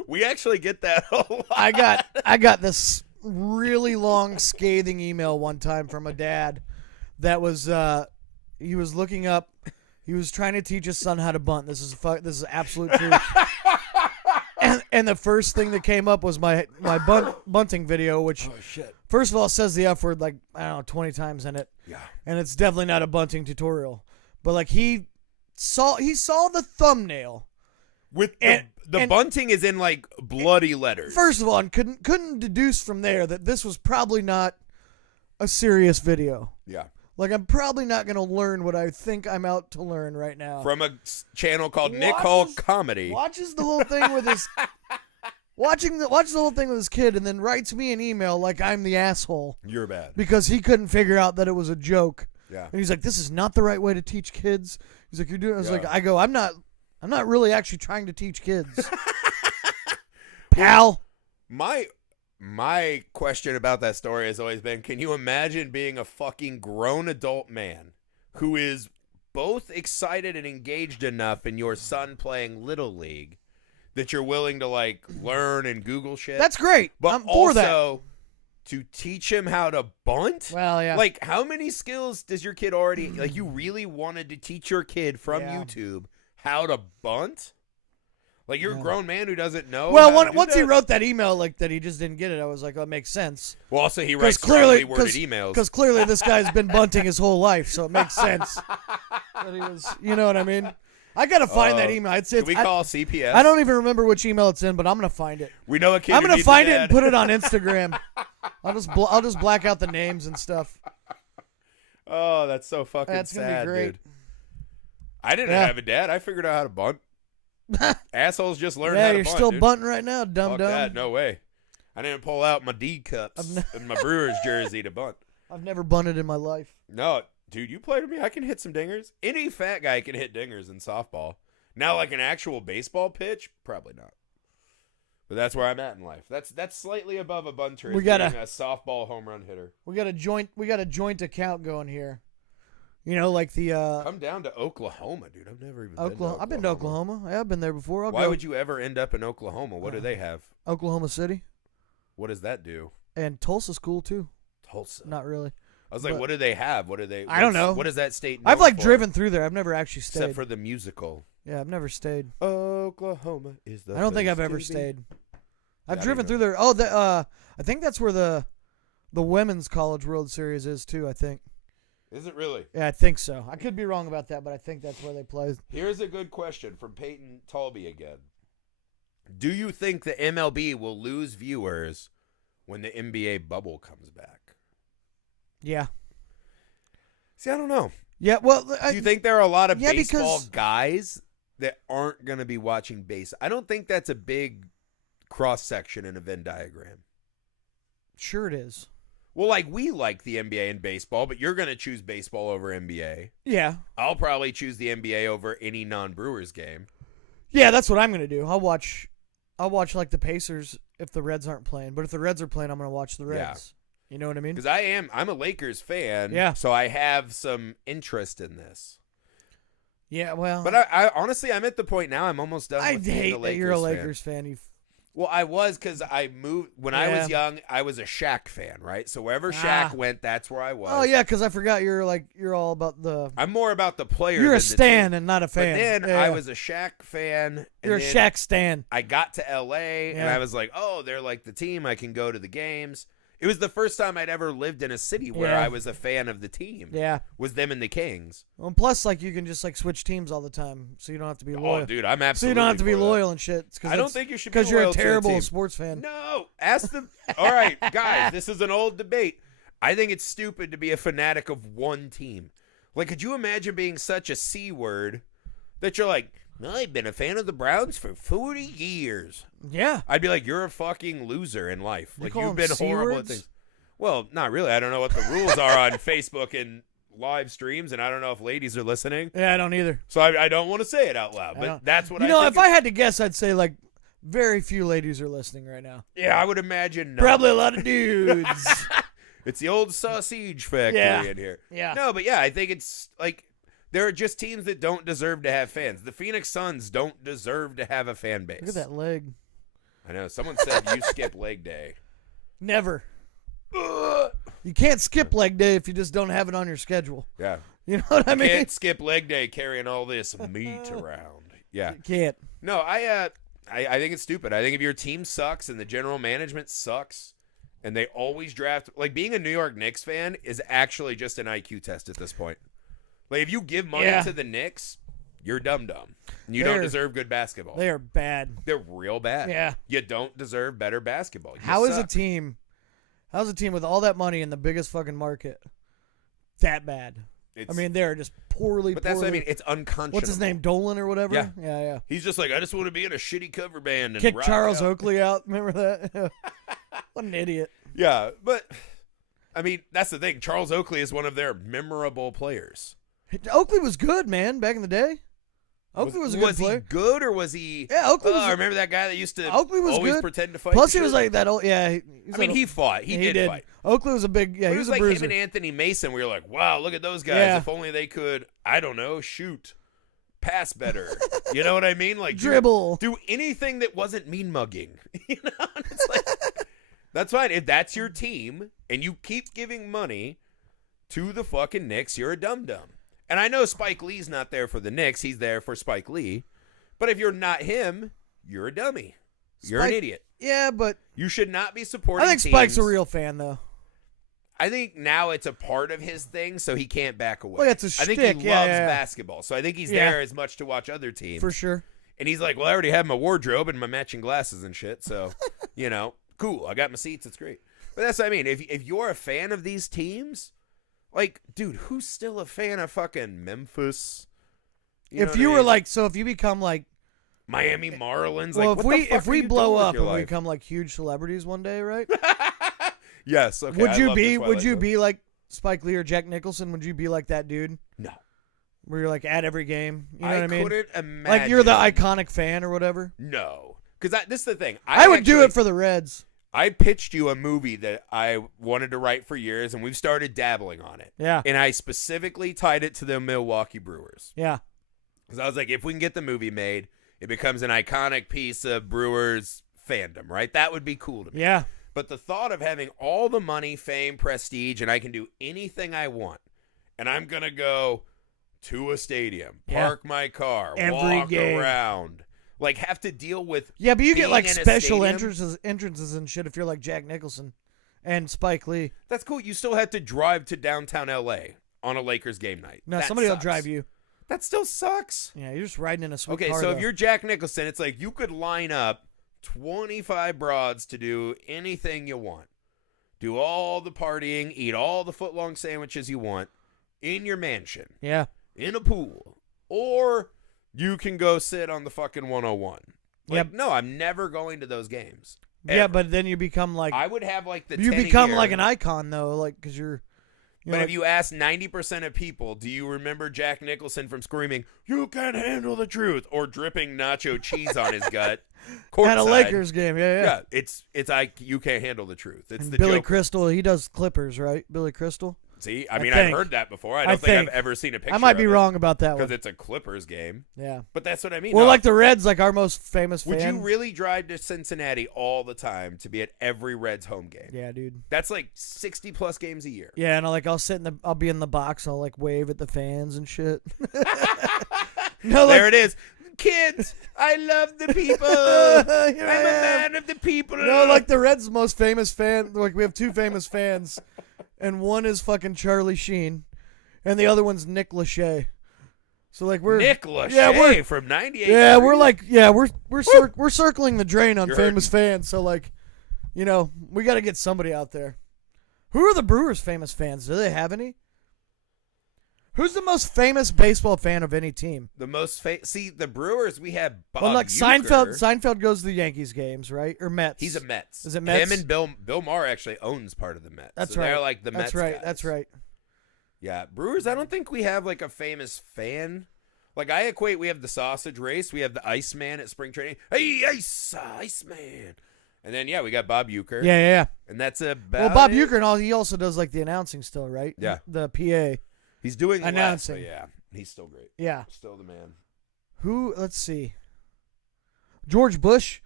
We actually get that a lot. I got this really long scathing email one time from a dad that was he was looking up. He was trying to teach his son how to bunt. This is absolute truth. And the first thing that came up was my bunting video, which Shit. first of all says the F word like I don't know 20 times in it, Yeah. and it's definitely not a bunting tutorial. But like he saw the thumbnail. With And- the bunting is in like bloody letters. First of all, and couldn't deduce from there that this was probably not a serious video. Yeah. Like I'm probably not gonna learn what I think I'm out to learn right now. From a channel called Nick Watches- Hall Comedy. Watches the whole thing with his watches the whole thing with his kid, and then writes me an email like I'm the asshole You're bad. because he couldn't figure out that it was a joke. Yeah. And he's like, "This is not the right way to teach kids." He's like, "You're doing." I was Yeah. like, "I go, I'm not really actually trying to teach kids, pal." My question about that story has always been, can you imagine being a fucking grown adult man who is both excited and engaged enough in your son playing Little League that you're willing to like learn and Google shit? That's great. but I'm for that. also to teach him how to bunt? Well, yeah. Like, how many skills does your kid already, like, you really wanted to teach your kid from Yeah. YouTube how to bunt? Like, you're a grown man who doesn't know. Well, how to do once he that? went that email like that, he just didn't get it. I was like, "Oh, it makes sense." Well, also, he Because writes clearly, strongly worded emails. because clearly this guy's been bunting his whole life, so it makes sense that he was. You know what I mean? I gotta find that email. I'd say Should we call CPS? I don't even remember which email it's in, but I'm gonna find it. We know a kid. I'm who gonna needs a find it dad. and put it on Instagram. I'll just black out the names and stuff. Oh, that's so fucking That's gonna sad, be great. dude. I didn't Yeah. have a dad. I figured out how to bunt. Assholes just learn Yeah, how to you're bunt. still dude. bunting right now, dumb Fuck dumb. that. No way. I didn't pull out my D cups and my Brewers jersey to bunt. I've never bunted in my life. No, dude, you played with me. I can hit some dingers. Any fat guy can hit dingers in softball. Now, like an actual baseball pitch, probably not. But that's where I'm at in life. That's slightly above a bunter. We gotta- being a softball home run hitter. We got a joint account going here. You know, like the Come down to Oklahoma, dude. I've never even Oklahoma. been to Oklahoma. I've been to Oklahoma. Yeah, I've been there before. I'll Why go. would you ever end up in Oklahoma? What do they have? Oklahoma City What does that do? and Tulsa's cool too. Tulsa. Not really. I was like, but- what do they have? What do they? I don't know. What is that state? I've known like for? driven through there. I've never actually stayed. except for the musical. Yeah, I've never stayed. Oklahoma is the. I don't think place I've ever to be. stayed. I I've don't driven even- through there. Oh, I think that's where the Women's College World Series is too. I think. Is it really? Yeah, I think so. I could be wrong about that, but I think that's where they play. Here's a good question from Peyton Talby again. Do you think the MLB will lose viewers when the NBA bubble comes back? Yeah. See, I don't know. Yeah. Well, Do you think there are a lot of yeah, baseball because- guys that aren't going to be watching base? I don't think that's a big cross section in a Venn diagram. Sure it is. Well, like, we like the NBA and baseball, but you're going to choose baseball over NBA. Yeah. I'll probably choose the NBA over any non-Brewers game. Yeah, that's what I'm gonna do. I'll watch like the Pacers if the Reds aren't playing. But if the Reds are playing, I'm gonna watch the Reds. You know what I mean? Because I'm a Lakers fan, Yeah. so I have some interest in this. Yeah. Well, But I honestly, I'm at the point now, I'm almost done I with being a hate that Lakers you're a fan. Lakers fan. You. Well, I was because I moved when I was Yeah. young. I was a Shaq fan, right? So wherever Ah. Shaq went, that's where I was. Oh yeah, because I forgot you're all about the. I'm more about the player. You're than a the stan team. and not a But fan. then Yeah. I was a Shaq fan. And You're a then Shaq stan. I got to LA and Yeah. I was like, oh, they're like the team. I can go to the games. It was the first time I'd ever lived in a city where Yeah. I was a fan of the team. Yeah. Was them and the Kings. Well, plus, like you can just like switch teams all the time, so you don't have to be loyal. Oh, dude, I'm so absolutely. you don't have to be for that. loyal and shit. I don't think you should be because you're loyal a to a terrible team. sports fan. No, ask them. All right, guys, this is an old debate. I think it's stupid to be a fanatic of one team. Like, could you imagine being such a C word that you're like, I've been a fan of the Browns for 40 years. Yeah. I'd be like, you're a fucking loser in life. You Like, call you've them been C horrible at words? things. Well, not really. I don't know what the rules are on Facebook and live streams, and I don't know if ladies are listening. Yeah, I don't either. So I don't want to say it out loud, I but don't- that's what You I know, think if I had to guess, I'd say like very few ladies are listening right now. Yeah, I would imagine no. Probably a lot of dudes. It's the old sausage factory Yeah. in here. Yeah. No, but yeah, I think it's like there are just teams that don't deserve to have fans. The Phoenix Suns don't deserve to have a fan base. Look at that leg. I know. Someone said you skip leg day. Never. You can't skip leg day if you just don't have it on your schedule. Yeah. You know what I mean? Can't skip leg day carrying all this meat around. Yeah. You can't. No, I think it's stupid. I think if your team sucks and the general management sucks and they always draft, like being a New York Knicks fan is actually just an IQ test at this point. Like if you give money to the Knicks, you're dumb. You don't deserve good basketball. They are bad. They're real bad. Yeah. You don't deserve better basketball. You How's a suck. team with all that money in the biggest fucking market that bad? I mean, they're just poorly. But that's what I mean. It's unconscionable. What's his name? Dolan or whatever? Yeah. Yeah. He's just like, I just want to be in a shitty cover band and Kick rock Charles out. Oakley out. Remember that? What an idiot. Yeah, but I mean, that's the thing. Charles Oakley is one of their memorable players. Oakley was good, man, back in the day. Oakley was a good player. Was he good or was he? Yeah, Oakley was. I remember that guy that used to Oakley was always good. pretend to fight. Plus, the he was shit. like that old. Yeah, He fought. He did fight. Oakley was a big. Yeah, But he it was was a like bruiser. him and Anthony Mason. We were like, wow, look at those guys. Yeah. If only they could, I don't know, shoot, pass better. You know what I mean? Like Dribble. Do anything that wasn't mean mugging. You know, and it's like that's fine if that's your team and you keep giving money to the fucking Knicks. You're a dum dum. And I know Spike Lee's not there for the Knicks. He's there for Spike Lee. But if you're not him, you're a dummy. You're an Spike- idiot. Yeah, but You should not be supporting I think teams. Spike's a real fan, though. I think now it's a part of his thing, so he can't back away. Well, it's a I think shtick. he Yeah, loves yeah, yeah. basketball, so I think he's Yeah. there as much to watch other teams. For sure. And he's like, well, I already have my wardrobe and my matching glasses and shit, so, you know, cool. I got my seats. It's great. But that's what I mean. If you're a fan of these teams, like, dude, who's still a fan of fucking Memphis? You know If what you I were mean? like, so if you become like, Miami Marlins, well, like, if what the fuck if are we you blow doing with up your and we life? become like huge celebrities one day, right? Yes. Okay. would I you love the be? Twilight Would you Zone. be like Spike Lee or Jack Nicholson? Would you be like that dude? No. Where you're like at every game? You know what I mean? couldn't imagine. Like you're the iconic fan or whatever. No. Because this is the thing. I would do actually- it for the Reds. I pitched you a movie that I wanted to write for years, and we've started dabbling on it. Yeah. And I specifically tied it to the Milwaukee Brewers. Yeah. Because I was like, if we can get the movie made, it becomes an iconic piece of Brewers fandom, right? That would be cool to me. Yeah. But the thought of having all the money, fame, prestige, and I can do anything I want, and I'm going to go to a stadium, Yeah. park my car, Every walk game. around, like have to deal with Yeah, but you get being like in a special stadium. entrances and shit if you're like Jack Nicholson and Spike Lee. That's cool. You still have to drive to downtown LA on a Lakers game night. No, That somebody will sucks. drive you. That still sucks. Yeah, you're just riding in a sweet Okay, car. so though. if you're Jack Nicholson, it's like you could line up 25 broads to do anything you want. Do all the partying, eat all the footlong sandwiches you want in your mansion, yeah, in a pool. Or you can go sit on the fucking 101. Like, Yep. no, I'm never going to those games. yeah, Ever. but then you become like I would have like the you 10 a become year. like an icon though, like because you're. But like, if you ask 90% of people, do you remember Jack Nicholson from screaming, "You can't handle the truth," or dripping nacho cheese on his gut? at a courtside? Lakers game, yeah. Yeah, it's like you can't handle the truth. It's And the Billy Joker. Crystal, he does Clippers, right? Billy Crystal. See, I I mean, think. I've heard that before. I I don't think I've think. ever seen a picture. I might be wrong about that because one. it's a Clippers game. Yeah. But that's what I mean. Well, No, like the Reds, like our most famous would fan. you really drive to Cincinnati all the time to be at every Reds home game? Yeah, dude. That's like 60 plus games a year. Yeah, and I'll be in the box. I'll like wave at the fans and shit. No, There like it is. Kids, I love the people. Here I'm a I am. man of the people. No, like the Reds' most famous fan. Like we have two famous fans, and one is fucking Charlie Sheen, and the other one's Nick Lachey. So like we're Nick Lachey yeah, we're- from 98. yeah we're like we're circling the drain on You're famous fans. So like, you know, we got to get somebody out there. Who are the Brewers' famous fans? Do they have any? Who's the most famous baseball fan of any team? The most see the Brewers. We have Bob Well, like Uecker. Seinfeld goes to the Yankees games, right? Or Mets. He's a Mets. Is it Mets? Him and Bill Maher actually owns part of the Mets. That's so right. They're like the That's Mets right. guys. That's right. Yeah, Brewers. I don't think we have like a famous fan. Like I equate, we have the sausage race. We have the Iceman at spring training. Hey, Iceman. And then we got Bob Uecker. Yeah. And that's about Well, Bob it. Uecker, he also does like the announcing still, right? Yeah. The PA. He's doing announcing. less, but yeah, he's still great. Yeah. Still the man. Who? Let's see. George Bush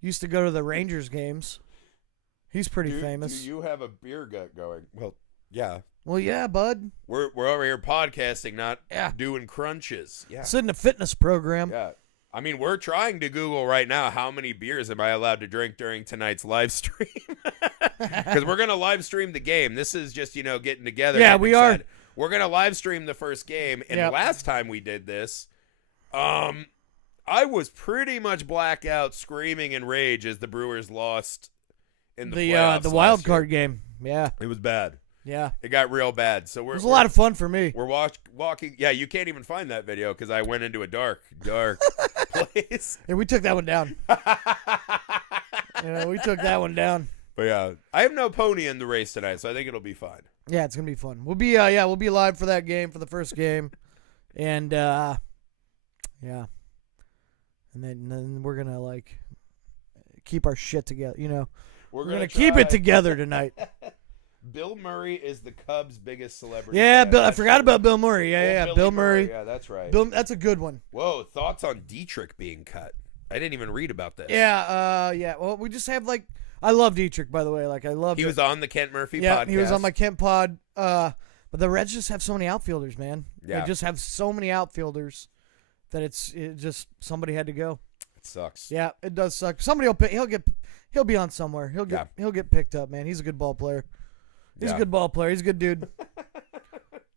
used to go to the Rangers games. He's pretty famous. Do you have a beer gut going? Well, yeah. Well, yeah, bud. We're over here podcasting, not Yeah. doing crunches. Yeah. Sit in a fitness program. Yeah. I mean, we're trying to Google right now how many beers am I allowed to drink during tonight's live stream. Because we're going to live stream the game. This is just, getting together. Yeah, getting we are. excited. We're going to live stream the first game. And Yep. last time we did this, I was pretty much blackout screaming in rage as the Brewers lost in the playoffs the last wild year. card game. Yeah. It was bad. Yeah. It got real bad. So It was a lot of fun for me. We're walking. Yeah, you can't even find that video because I went into a dark place. Yeah, we took that one down. We took that one down. But yeah, I have no pony in the race tonight, so I think it'll be fine. Yeah, it's gonna be fun. We'll be we'll be live for that game, for the first game, and and then we're gonna like keep our shit together. We're gonna keep it together tonight. Bill Murray is the Cubs' biggest celebrity. Yeah, fan. Bill. I forgot about Bill Murray. Yeah, Billy Bill Murray. Yeah, that's right. That's a good one. Whoa, thoughts on Dietrich being cut? I didn't even read about this. Yeah. Well, we just have I love Dietrich, by the way. I love. He was on the Kent Murphy Yeah, podcast. he was on my Kent pod. But the Reds just have so many outfielders, man. Yeah. They just have so many outfielders that it just somebody had to go. It sucks. Yeah, it does suck. Somebody he'll be on somewhere. He'll get picked up, man. He's a good ball player. He's a good ball player. He's a good dude.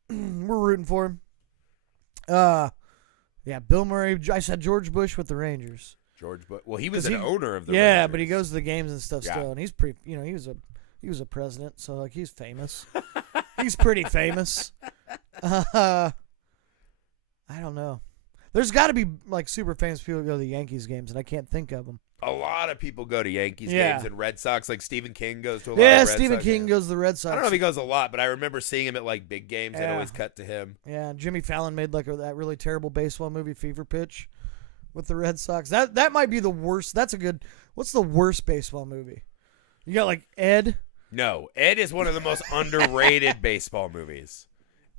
We're rooting for him. Yeah, Bill Murray. I said George Bush with the Rangers. George Bush. Well, he was 'Cause an owner of the Yeah, Rangers. but he goes to the games and stuff Yeah. still, and he's pretty. He was a president, so he's famous. He's pretty famous. I don't know. There's got to be super famous people who go to the Yankees games, and I can't think of them. A lot of people go to Yankees Yeah. games and Red Sox. Like Stephen King goes to a lot Yeah, of Red Stephen Sox King games. goes to the Red Sox. I don't know if he goes a lot, but I remember seeing him at big games that Yeah. always cut to him. Yeah, Jimmy Fallon made that really terrible baseball movie, Fever Pitch, with the Red Sox. That might be the worst. That's a good. What's the worst baseball movie? You got Ed. No, Ed is one of the most underrated baseball movies.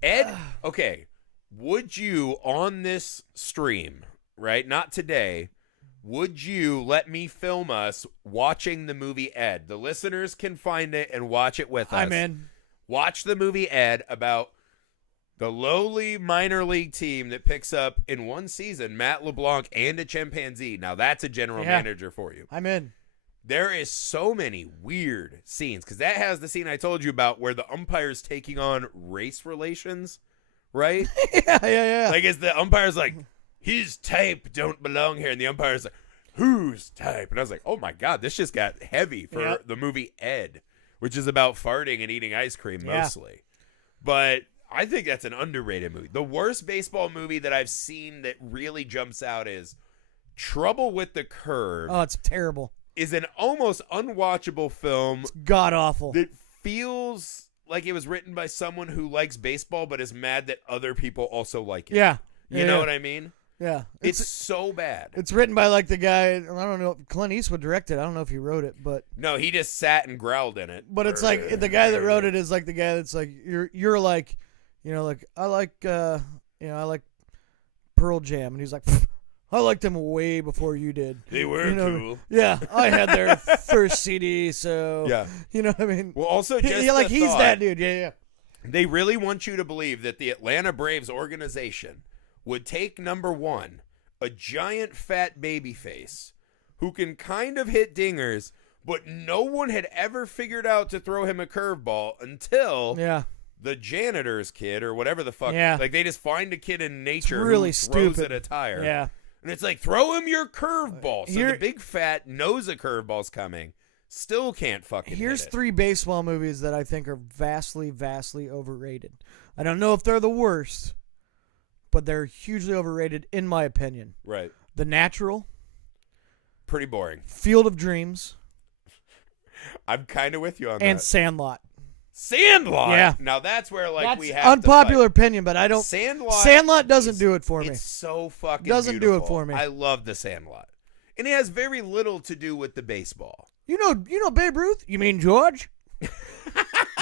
Ed, okay, would you on this stream, right? Not today. Would you let me film us watching the movie Ed? The listeners can find it and watch it with us. I'm in. Watch the movie Ed about the lowly minor league team that picks up in one season Matt LeBlanc and a chimpanzee. Now that's a general manager for you. I'm in. There is so many weird scenes because that has the scene I told you about where the umpire's taking on race relations, right? Yeah. Like, as the umpire's like, his type don't belong here, and the umpire's like, whose type? And I was like, oh my God, this just got heavy for the movie Ed, which is about farting and eating ice cream mostly. But I think that's an underrated movie. The worst baseball movie that I've seen that really jumps out is Trouble with the Curve. Oh, it's terrible. Is an almost unwatchable film God awful. that feels like it was written by someone who likes baseball but is mad that other people also like it. Yeah. You know what I mean? Yeah. It's so bad. It's written by the guy, I don't know, Clint Eastwood directed. I don't know if he wrote it, but No, he just sat and growled in it. it's the guy that wrote it is the guy that's you're like, I like I like Pearl Jam, and he's like, I liked them way before you did. They were cool. Yeah, I had their first CD, so Yeah. you know what I mean. Well, also just he's thought, that dude. Yeah. They really want you to believe that the Atlanta Braves organization would take number one, a giant fat baby face who can kind of hit dingers, but no one had ever figured out to throw him a curveball until the janitor's kid or whatever the fuck. Yeah. Like, they just find a kid in nature really who throws stupid. at a tire. Yeah. And it's like, throw him your curveball. So Here- the big fat knows a curveball's coming. Still can't fucking Here's hit it. 3 baseball movies that I think are vastly, vastly overrated. I don't know if they're the worst, but they're hugely overrated in my opinion. Right. The Natural, Pretty boring. Field of Dreams, I'm kind of with you on and that. Sandlot. Sandlot. Yeah. Now that's where That's we have unpopular to fight. opinion, but I don't. Sandlot. Sandlot doesn't do it for me. It's so fucking Doesn't do it beautiful. for me. I love the Sandlot, and it has very little to do with the baseball. You know Babe Ruth? You mean George?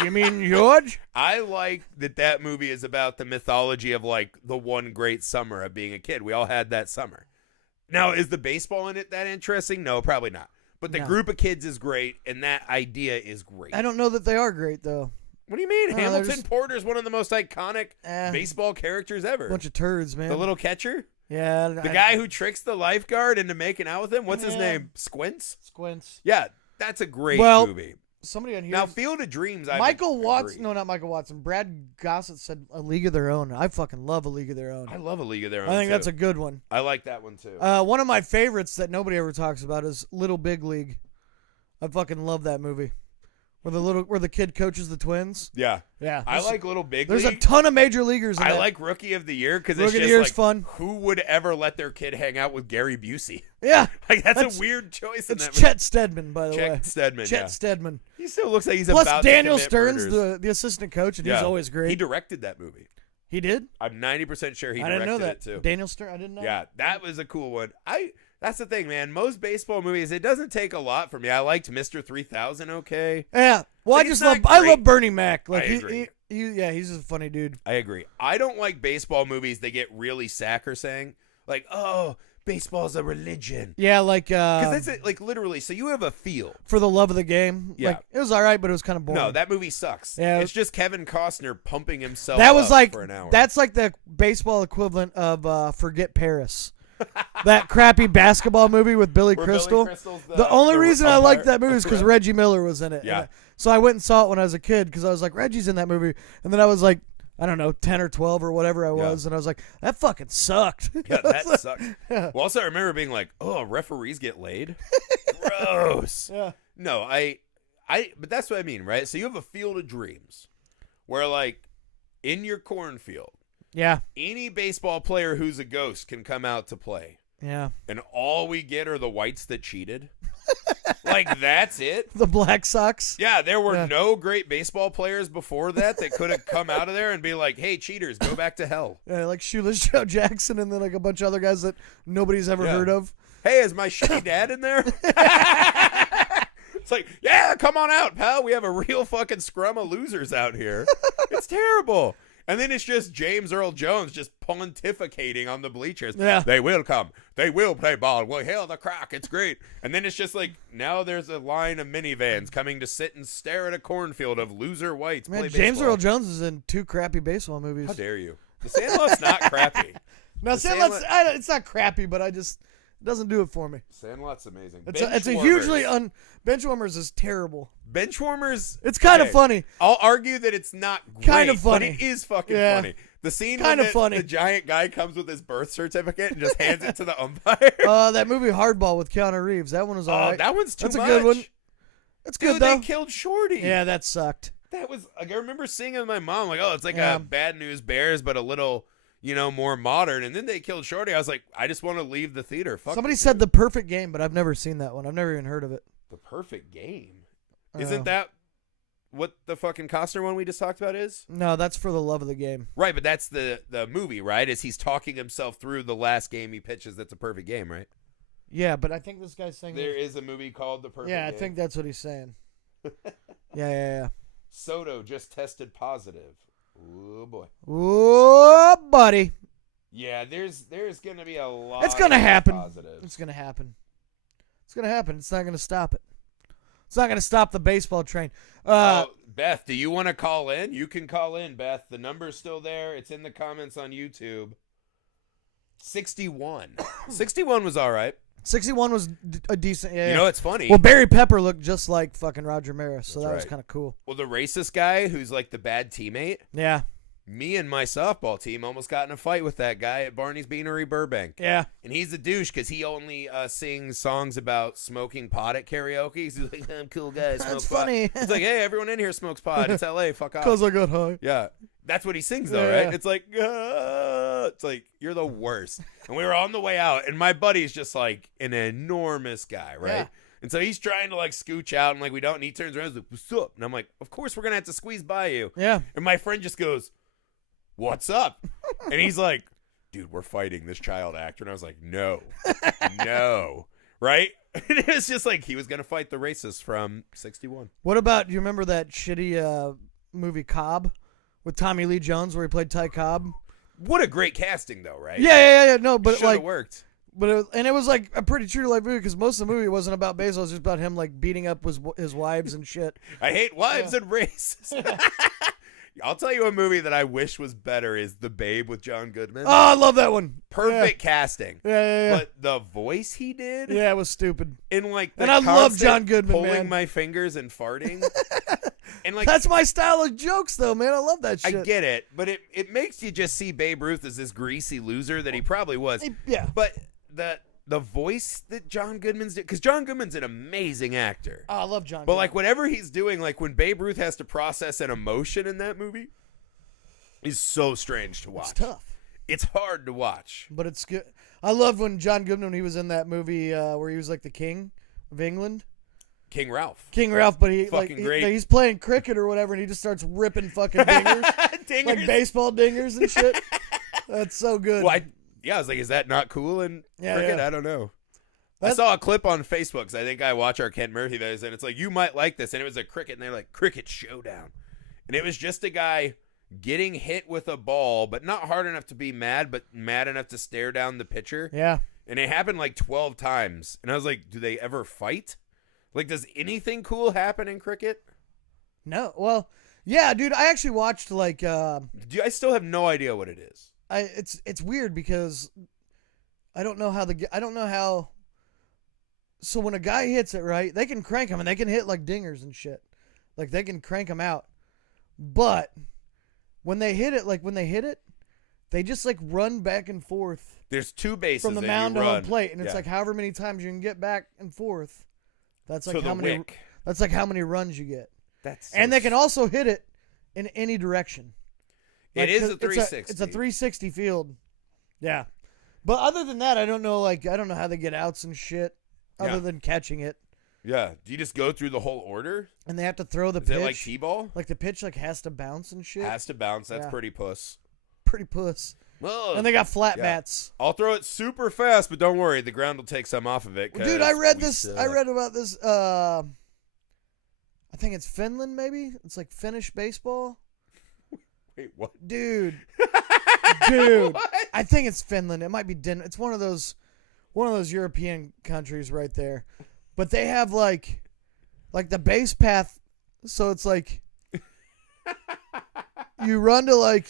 You mean George? I like that movie is about the mythology of like the one great summer of being a kid. We all had that summer. Now, is the baseball in it that interesting? No, probably not. But the No. group of kids is great, and that idea is great. I don't know that they are great though. What do you mean? No, Hamilton there's- Porter is one of the most iconic Eh. baseball characters ever. Bunch of turds, man. The little catcher? Yeah. The guy who tricks the lifeguard into making out with him? What's his Yeah. name? Squints? Squints. Yeah, that's a great Well, movie. Somebody on here. Now, Field of Dreams, I Michael agree. Watson. No, not Michael Watson. Brad Gossett said A League of Their Own. I fucking love A League of Their Own. I love A League of Their Own, I think too. that's a good one. I like that one, too. One of my favorites that nobody ever talks about is Little Big League. I fucking love that movie. Where the kid coaches the Twins. Yeah. Yeah. I like Little Big There's League. a ton of major leaguers in I that. like Rookie of the Year because it's Rookie of just the Year's like, fun. who would ever let their kid hang out with Gary Busey? Yeah. Like, that's That's- a weird choice in It's that Chet Stedman, by the way. Chet Stedman, Chet yeah. Stedman. He still looks like he's Plus about Daniel to commit Stearns, murders. the assistant coach, and Yeah. he's always great. He directed that movie. He did? I'm 90% sure he I directed didn't know that. it, too. Daniel Stearns, I didn't know. Yeah, that was a cool one. That's the thing, man. Most baseball movies, it doesn't take a lot for me. I liked Mr. 3000 okay. Yeah. Well, Like, I it's just not love great. Bernie Mac. Like I agree. he's a funny dude. I agree. I don't like baseball movies that get really sacrosanct. Like, oh, baseball's a religion. Yeah, like Because that's it, like literally. So you have a field. For the Love of the Game. Yeah. Like, it was all right, but it was kind of boring. No, that movie sucks. Yeah. It's just Kevin Costner pumping himself That was up like for an hour. that's like the baseball equivalent of Forget Paris. That crappy basketball movie with Billy Where Crystal. Billy Crystal's The only reason I liked umpire. that movie is because Reggie Miller was in it. Yeah. So I went and saw it when I was a kid because I was like, Reggie's in that movie. And then I was like, I don't know, 10 or 12 or whatever I was. And I was like, that fucking sucked. Yeah, that sucks. Well, also, I remember being like, oh, referees get laid? Gross. Yeah. No, but that's what I mean, right? So you have a field of dreams where, like, in your cornfield, Yeah. any baseball player who's a ghost can come out to play. Yeah. And all we get are the whites that cheated. Like, that's it. The Black Sox. Yeah, there were Yeah. no great baseball players before that could have come out of there and be like, hey, cheaters, go back to hell. Yeah, like Shoeless Joe Jackson and then like a bunch of other guys that nobody's ever Yeah. heard of. Hey, is my shitty dad in there? It's like, yeah, come on out, pal. We have a real fucking scrum of losers out here. It's terrible. And then it's just James Earl Jones just pontificating on the bleachers. Yeah. They will come. They will play ball. We'll hail the crack. It's great. And then it's just like, now there's a line of minivans coming to sit and stare at a cornfield of loser whites Man, play James baseball. Earl Jones is in 2 crappy baseball movies. How dare you? The Sandlot's not crappy. Now, The Sandlot's, Sandlot- it's not crappy, but it doesn't do it for me. Sandlot's amazing. It's a hugely Benchwarmers is terrible. Benchwarmers. It's kind of okay. funny. I'll argue that it's not great, Kinda funny. but it is fucking Yeah. funny. The scene Kinda when funny. the giant guy comes with his birth certificate and just hands it to the umpire. That movie Hardball with Keanu Reeves. That one was all right. That one's too That's much. a good one. It's Dude, good though. they killed Shorty. Yeah, that sucked. That was like, I remember seeing it with my mom, like, oh, it's like Yeah. a Bad News Bears, but a little, more modern. And then they killed Shorty. I was like, I just want to leave the theater. Fuck Somebody this said dude. The Perfect Game, but I've never seen that one. I've never even heard of it. The Perfect Game. Oh. Isn't that what the fucking Costner one we just talked about is? No, that's For the Love of the Game. Right, but that's the movie, right? Is he's talking himself through the last game he pitches that's a perfect game, right? Yeah, but I think this guy's saying There is a movie called The Perfect Yeah, I Game. think that's what he's saying. Yeah. Soto just tested positive. Oh boy. Oh, buddy. Yeah, there's going to be a lot It's gonna of happen. positives. It's gonna happen. It's gonna happen. It's not gonna stop it. It's not gonna stop the baseball train. Beth, do you want to call in? You can call in, Beth. The number's still there. It's in the comments on YouTube. 61. 61 was all right. 61 was a decent. Yeah. You know, it's funny. Well, Barry Pepper looked just like fucking Roger Maris, so That's that was right. kind of cool. Well, the racist guy who's like the bad teammate, Yeah. me and my softball team almost got in a fight with that guy at Barney's Beanery Burbank. Yeah. And he's a douche because he only sings songs about smoking pot at karaoke. He's like, I'm a cool guy. I smoke That's pot. funny. It's like, hey, everyone in here smokes pot. It's LA. Fuck off. Because I got high. Yeah. That's what he sings though, Yeah. right? It's like, it's like you're the worst. And we were on the way out, and my buddy's just like an enormous guy, right? Yeah. And so he's trying to like scooch out, and like we don't. And he turns around, and he's like, "What's up?" And I'm like, "Of course we're gonna have to squeeze by you." Yeah. And my friend just goes, "What's up?" And he's like, "Dude, we're fighting this child actor." And I was like, "No, no." Right? And it was just like he was gonna fight the racist from '61. What about, do you remember that shitty movie Cobb with Tommy Lee Jones where he played Ty Cobb? What a great casting, though, right? Yeah. No, but Should have like, worked. but it was like a pretty true to life movie because most of the movie wasn't about baseball. It was just about him like beating up his wives and shit. I hate wives and race. I'll tell you a movie that I wish was better is The Babe with John Goodman. Oh, I love that one. Perfect casting. Yeah. But the voice he did, Yeah, it was stupid. in like the And I love constant John Goodman, pulling man. my fingers and farting. And like That's my style of jokes, though, man. I love that shit. I get it, but it makes you just see Babe Ruth as this greasy loser that he probably was. Yeah. But the voice that John Goodman's did, because John Goodman's an amazing actor. Oh, I love John But Goodman. like whatever he's doing, like when Babe Ruth has to process an emotion in that movie, is so strange to watch. It's tough. It's hard to watch. But it's good. I loved when John Goodman, when he was in that movie where he was like the king of England. King Ralph. King Ralph, but he Fucking like great. he's playing cricket or whatever, and he just starts ripping fucking dingers, Dingers. like baseball dingers and shit. That's so good. Well, I was like, is that not cool in Yeah, cricket? yeah. I don't know. I That's- saw a clip on Facebook because I think I watch our Ken Murphy videos, and it's like, you might like this. And it was a cricket, and they're like, cricket showdown. And it was just a guy getting hit with a ball, but not hard enough to be mad, but mad enough to stare down the pitcher. Yeah. And it happened like 12 times. And I was like, do they ever fight? Like, does anything cool happen in cricket? No. Well, yeah, dude. I actually watched like I still have no idea what it is. it's weird because I don't know how. So when a guy hits it right, they can crank him and they can hit like dingers and shit, like they can crank him out. But when they hit it, they just like run back and forth There's two bases from the and mound you to run. home plate, and it's Yeah. like however many times you can get back and forth. That's like to how the many. wick. That's like how many runs you get, That's so and they can also hit it in any direction. It is 'cause a 360. It's a 360 field. Yeah. But other than that, I don't know how they get outs and shit other Yeah. than catching it. Yeah. Do you just go through the whole order? And they have to throw the Is pitch. it like T-ball? Like the pitch has to bounce and shit. Has to bounce. That's Yeah. pretty puss. Pretty puss. Whoa. And they got flat Yeah. bats. I'll throw it super fast, but don't worry, the ground will take some off of it. Well, dude, I 'cause read we this. suck. I read about this. I think it's Finland, maybe. It's like Finnish baseball. Wait, what? Dude. Dude. What? I think it's Finland. It might be Denmark. It's one of those European countries right there. But they have like the base path. So it's like you run to like.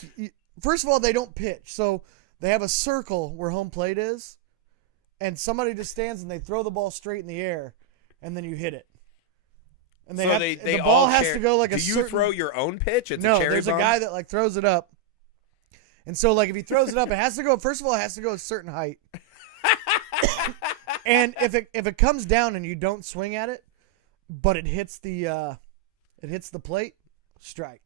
First of all, they don't pitch. So they have a circle where home plate is, and somebody just stands and they throw the ball straight in the air, and then you hit it. And So they the all ball has share- to go like Do a you certain. throw your own pitch? It's No, a cherry there's bomb? a guy that like throws it up, and so like if he throws it up, it has to go. First of all, it has to go a certain height. And if it comes down and you don't swing at it, but it hits the plate, strike.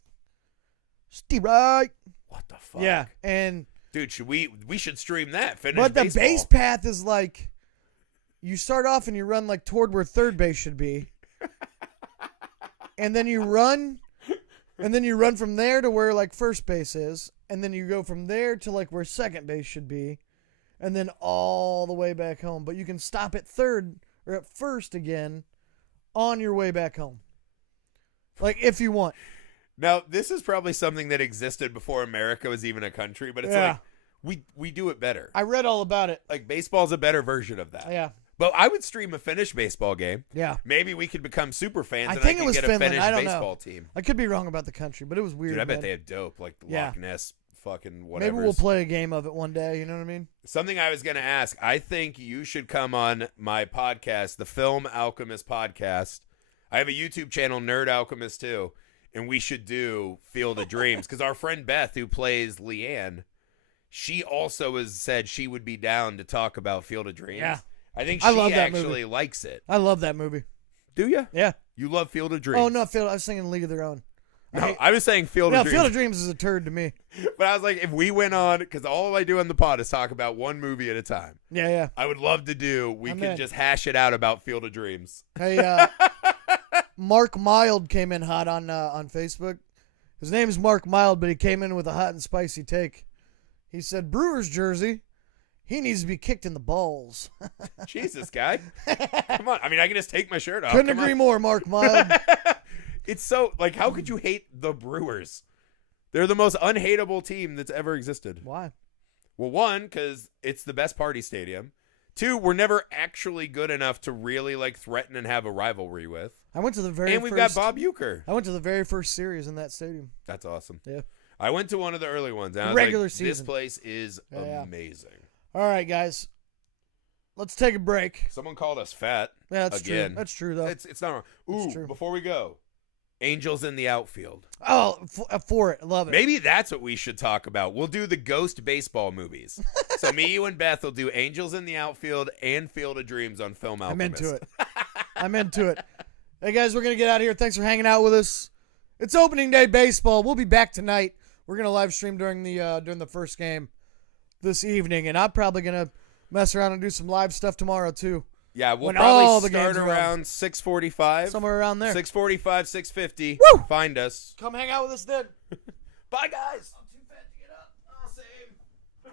Strike. What the fuck? Yeah, and Dude, we should stream that. Finish but the baseball. base path is like you start off and you run like toward where third base should be, and then you run from there to where like first base is, and then you go from there to like where second base should be, and then all the way back home. But you can stop at third or at first again on your way back home, like if you want. Now, this is probably something that existed before America was even a country, but it's Yeah. like we do it better. I read all about it. Like baseball's a better version of that. Yeah, But I would stream a Finnish baseball game. yeah. Maybe we could become super fans I and think I it could was get Finland. a Finnish I don't know. baseball team. I could be wrong about the country, but it was weird. Dude, I bet man. they have dope, like the Yeah. Loch Ness fucking whatever. Maybe we'll play a game of it one day. You know what I mean? Something I was going to ask. I think you should come on my podcast, the Film Alchemist podcast. I have a YouTube channel, Nerd Alchemist, too. And we should do Field of Dreams. Because our friend Beth, who plays Leanne, she also has said she would be down to talk about Field of Dreams. Yeah. I think I she love that actually movie. likes it. I love that movie. Do you? Yeah. You love Field of Dreams. Oh no, Phil. I was singing League of Their Own. No, I was saying Field No, of Dreams. Field of Dreams is a turd to me. But I was like, if we went on, because all I do on the pod is talk about one movie at a time. Yeah. I would love to do. We I'm can in. just hash it out about Field of Dreams. Hey, Mark Mild came in hot on Facebook. His name is Mark Mild, but he came in with a hot and spicy take. He said, Brewers jersey, he needs to be kicked in the balls. Jesus, guy. Come on. I mean, I can just take my shirt off. Couldn't Come agree on. more, Mark Mild. It's so, like, how could you hate the Brewers? They're the most unhateable team that's ever existed. Why? Well, one, because it's the best party stadium. Two, we're never actually good enough to really, like, threaten and have a rivalry with. I went to the very And we've got Bob Uecker. I went to the very first series in that stadium. That's awesome. Yeah. I went to one of the early ones. And I was Regular like, this season. place is Yeah. amazing. All right, guys. Let's take a break. Someone called us fat. Yeah, that's again. true. That's true, though. It's not wrong. It's Ooh, true. before we go, Angels in the outfield. Oh, for it. Love it. Maybe that's what we should talk about. We'll do the ghost baseball movies. So me, you, and Beth will do Angels in the Outfield and Field of Dreams on Film Alchemist. I'm into it. I'm into it. Hey, guys, we're going to get out of here. Thanks for hanging out with us. It's opening day baseball. We'll be back tonight. We're going to live stream during the first game this evening, and I'm probably going to mess around and do some live stuff tomorrow, too. Yeah, we'll When all probably the start games are around 6:45. Somewhere around there. 6:45, 6:50. Woo! Find us. Come hang out with us then. Bye, guys. I'm too fat to get up. Oh, same.